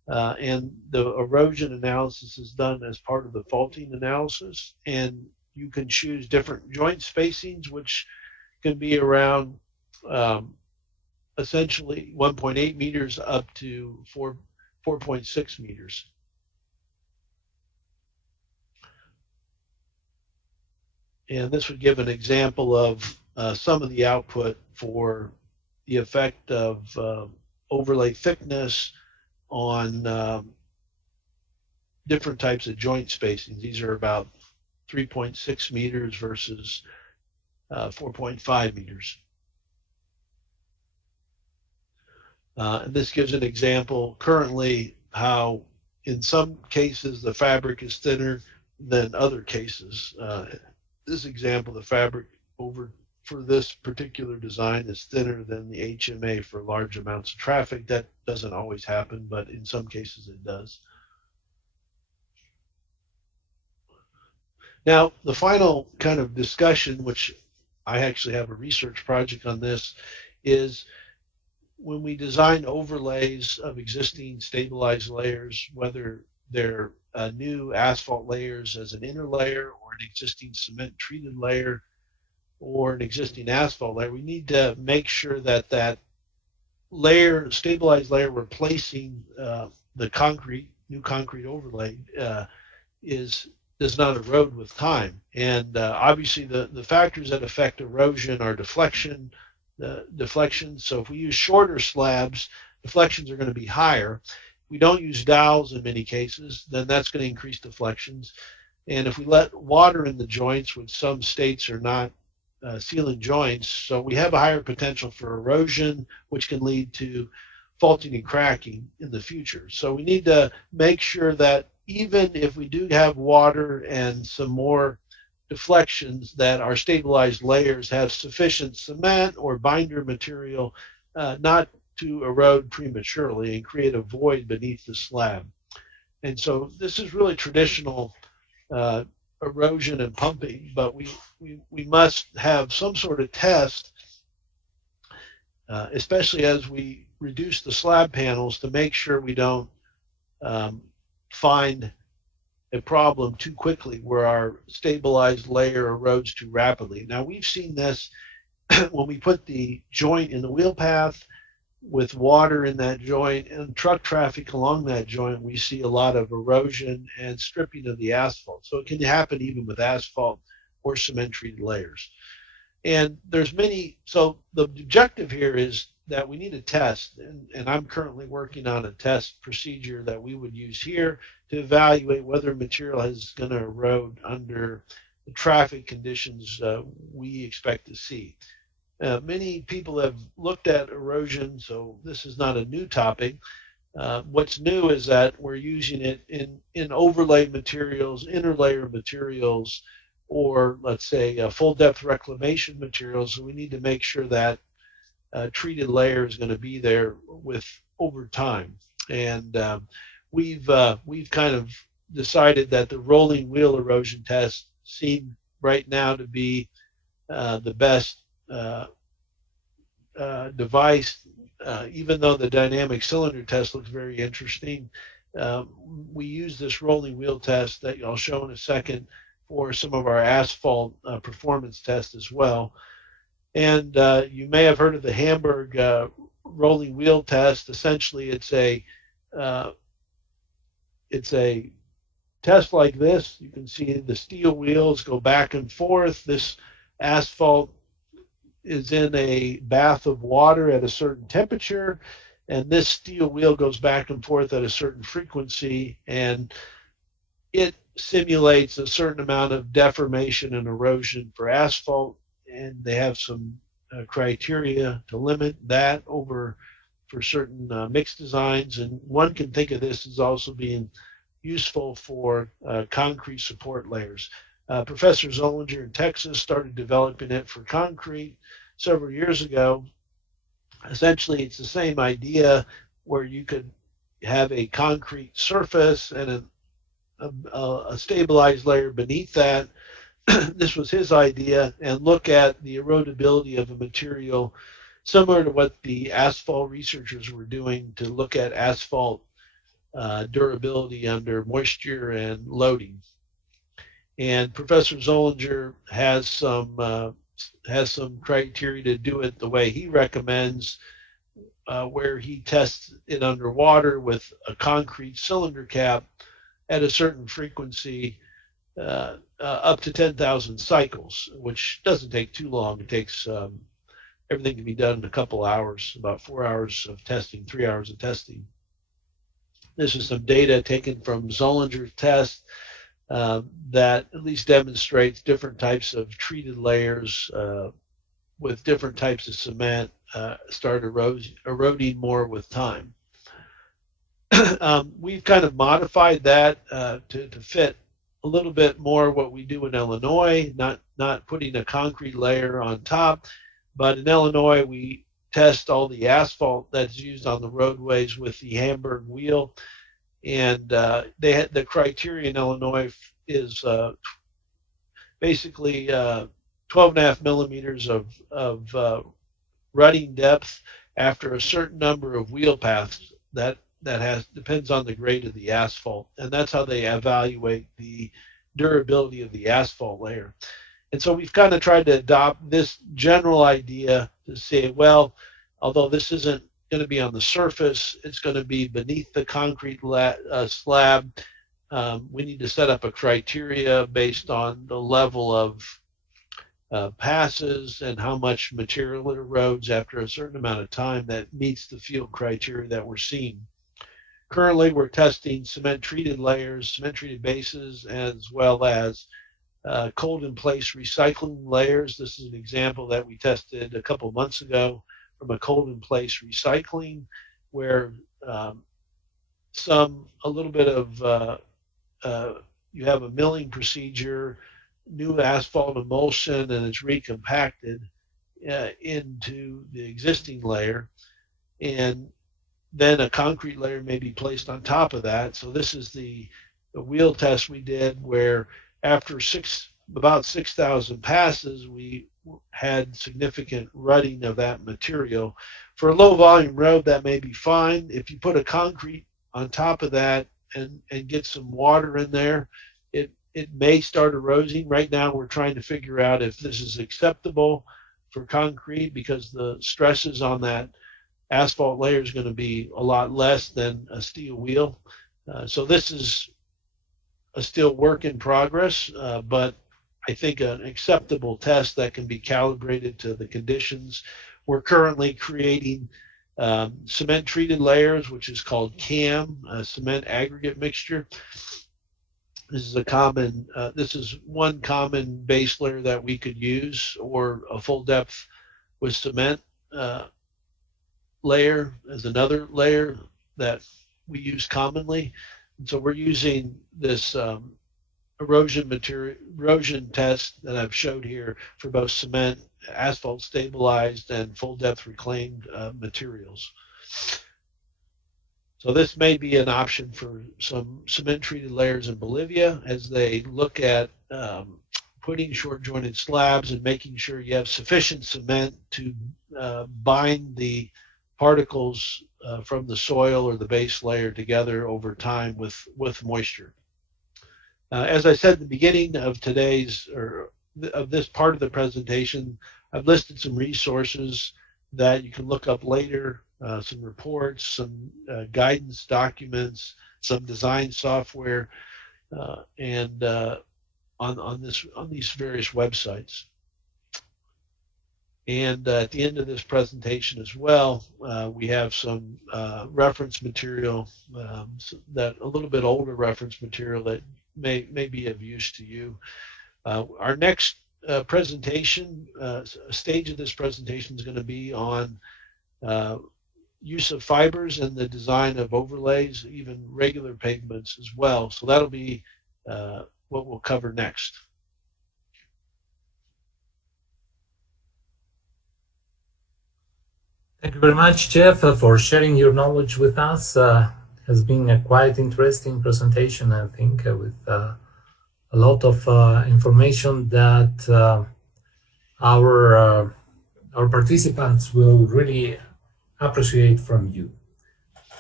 And the erosion analysis is done as part of the faulting analysis. And you can choose different joint spacings, which can be around essentially 1.8 meters up to 4.6 meters. And this would give an example of some of the output for the effect of overlay thickness on different types of joint spacings. These are about 3.6 meters versus 4.5 meters. And this gives an example currently how in some cases the fabric is thinner than other cases. This example, the fabric for this particular design is thinner than the HMA for large amounts of traffic. That doesn't always happen, but in some cases it does. Now, the final kind of discussion, which I actually have a research project on this, is when we design overlays of existing stabilized layers, whether they're new asphalt layers as an inner layer or an existing cement treated layer or an existing asphalt layer, we need to make sure that that layer, stabilized layer replacing the new concrete overlay does not erode with time. And obviously the factors that affect erosion are deflection. So if we use shorter slabs, deflections are going to be higher. If we don't use dowels in many cases, then that's going to increase deflections. And if we let water in the joints, which some states are not sealing joints, so we have a higher potential for erosion, which can lead to faulting and cracking in the future. So we need to make sure that even if we do have water and some more deflections, that our stabilized layers have sufficient cement or binder material not to erode prematurely and create a void beneath the slab. And so this is really traditional erosion and pumping, but we must have some sort of test, especially as we reduce the slab panels, to make sure we don't find a problem too quickly where our stabilized layer erodes too rapidly. Now, we've seen this when we put the joint in the wheel path with water in that joint and truck traffic along that joint. We see a lot of erosion and stripping of the asphalt. So it can happen even with asphalt or cement treated layers. And there's many, so the objective here is that we need a test, and I'm currently working on a test procedure that we would use here to evaluate whether material is going to erode under the traffic conditions we expect to see. Many people have looked at erosion, so this is not a new topic. What's new is that we're using it in overlay materials, interlayer materials, or let's say full depth reclamation materials. So we need to make sure that treated layer is going to be there with over time. And we've kind of decided that the rolling wheel erosion test seem right now to be the best device, even though the dynamic cylinder test looks very interesting. We use this rolling wheel test that I'll show in a second for some of our asphalt performance tests as well. And you may have heard of the Hamburg rolling wheel test. Essentially, it's a test like this. You can see the steel wheels go back and forth. This asphalt is in a bath of water at a certain temperature, and this steel wheel goes back and forth at a certain frequency, and it simulates a certain amount of deformation and erosion for asphalt, and they have some criteria to limit that over for certain mixed designs. And one can think of this as also being useful for concrete support layers. Professor Zollinger in Texas started developing it for concrete several years ago. Essentially, it's the same idea where you could have a concrete surface and a stabilized layer beneath that. This was his idea, and look at the erodibility of a material similar to what the asphalt researchers were doing to look at asphalt durability under moisture and loading. And Professor Zollinger has some criteria to do it the way he recommends, where he tests it underwater with a concrete cylinder cap at a certain frequency, up to 10,000 cycles, which doesn't take too long. It takes everything to be done in a couple hours, about 4 hours of testing, 3 hours of testing. This is some data taken from Zollinger's test that at least demonstrates different types of treated layers with different types of cement start eroding more with time. We've kind of modified that to fit a little bit more what we do in Illinois, not putting a concrete layer on top, but in Illinois we test all the asphalt that's used on the roadways with the Hamburg wheel, and the criteria in Illinois is basically 12.5 millimeters of rutting depth after a certain number of wheel paths. That depends on the grade of the asphalt, and that's how they evaluate the durability of the asphalt layer. And so we've kind of tried to adopt this general idea to say, well, although this isn't going to be on the surface, it's going to be beneath the concrete slab. We need to set up a criteria based on the level of passes and how much material erodes after a certain amount of time that meets the field criteria that we're seeing. Currently, we're testing cement-treated layers, cement-treated bases, as well as cold-in-place recycling layers. This is an example that we tested a couple months ago from a cold-in-place recycling, where a little bit of you have a milling procedure, new asphalt emulsion, and it's recompacted into the existing layer. and then a concrete layer may be placed on top of that. So this is the wheel test we did, where after about 6,000 passes, we had significant rutting of that material. For a low volume road, that may be fine. If you put a concrete on top of that and get some water in there, it may start eroding. Right now we're trying to figure out if this is acceptable for concrete, because the stresses on that asphalt layer is going to be a lot less than a steel wheel. So this is a still work in progress, but I think an acceptable test that can be calibrated to the conditions. We're currently creating cement treated layers, which is called CAM, cement aggregate mixture. This is one common base layer that we could use, or a full depth with cement layer as another layer that we use commonly. And so we're using this erosion test that I've showed here for both cement, asphalt stabilized, and full depth reclaimed materials. So this may be an option for some cement treated layers in Bolivia as they look at putting short jointed slabs and making sure you have sufficient cement to bind the particles from the soil or the base layer together over time with moisture. As I said at the beginning of of this part of the presentation, I've listed some resources that you can look up later, some reports, some guidance documents, some design software, and on these various websites. And at the end of this presentation as well, we have some reference material, that a little bit older reference material that may be of use to you. Our next presentation, stage of this presentation is going to be on use of fibers and the design of overlays, even regular pavements as well. So that'll be what we'll cover next. Thank you very much, Jeff, for sharing your knowledge with us. Has been a quite interesting presentation, I think, with a lot of information that our participants will really appreciate from you.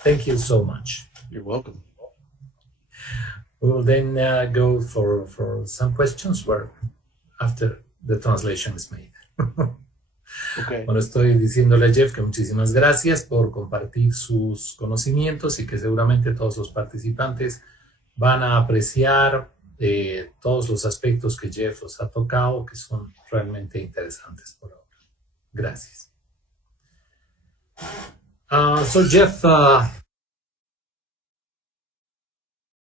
Thank you so much. You're welcome. We will then go for some questions after the translation is made. Okay. Bueno, estoy diciéndole a Jeff que muchísimas gracias por compartir sus conocimientos y que seguramente todos los participantes van a apreciar todos los aspectos que Jeff os ha tocado, que son realmente interesantes por ahora. Gracias. So Jeff,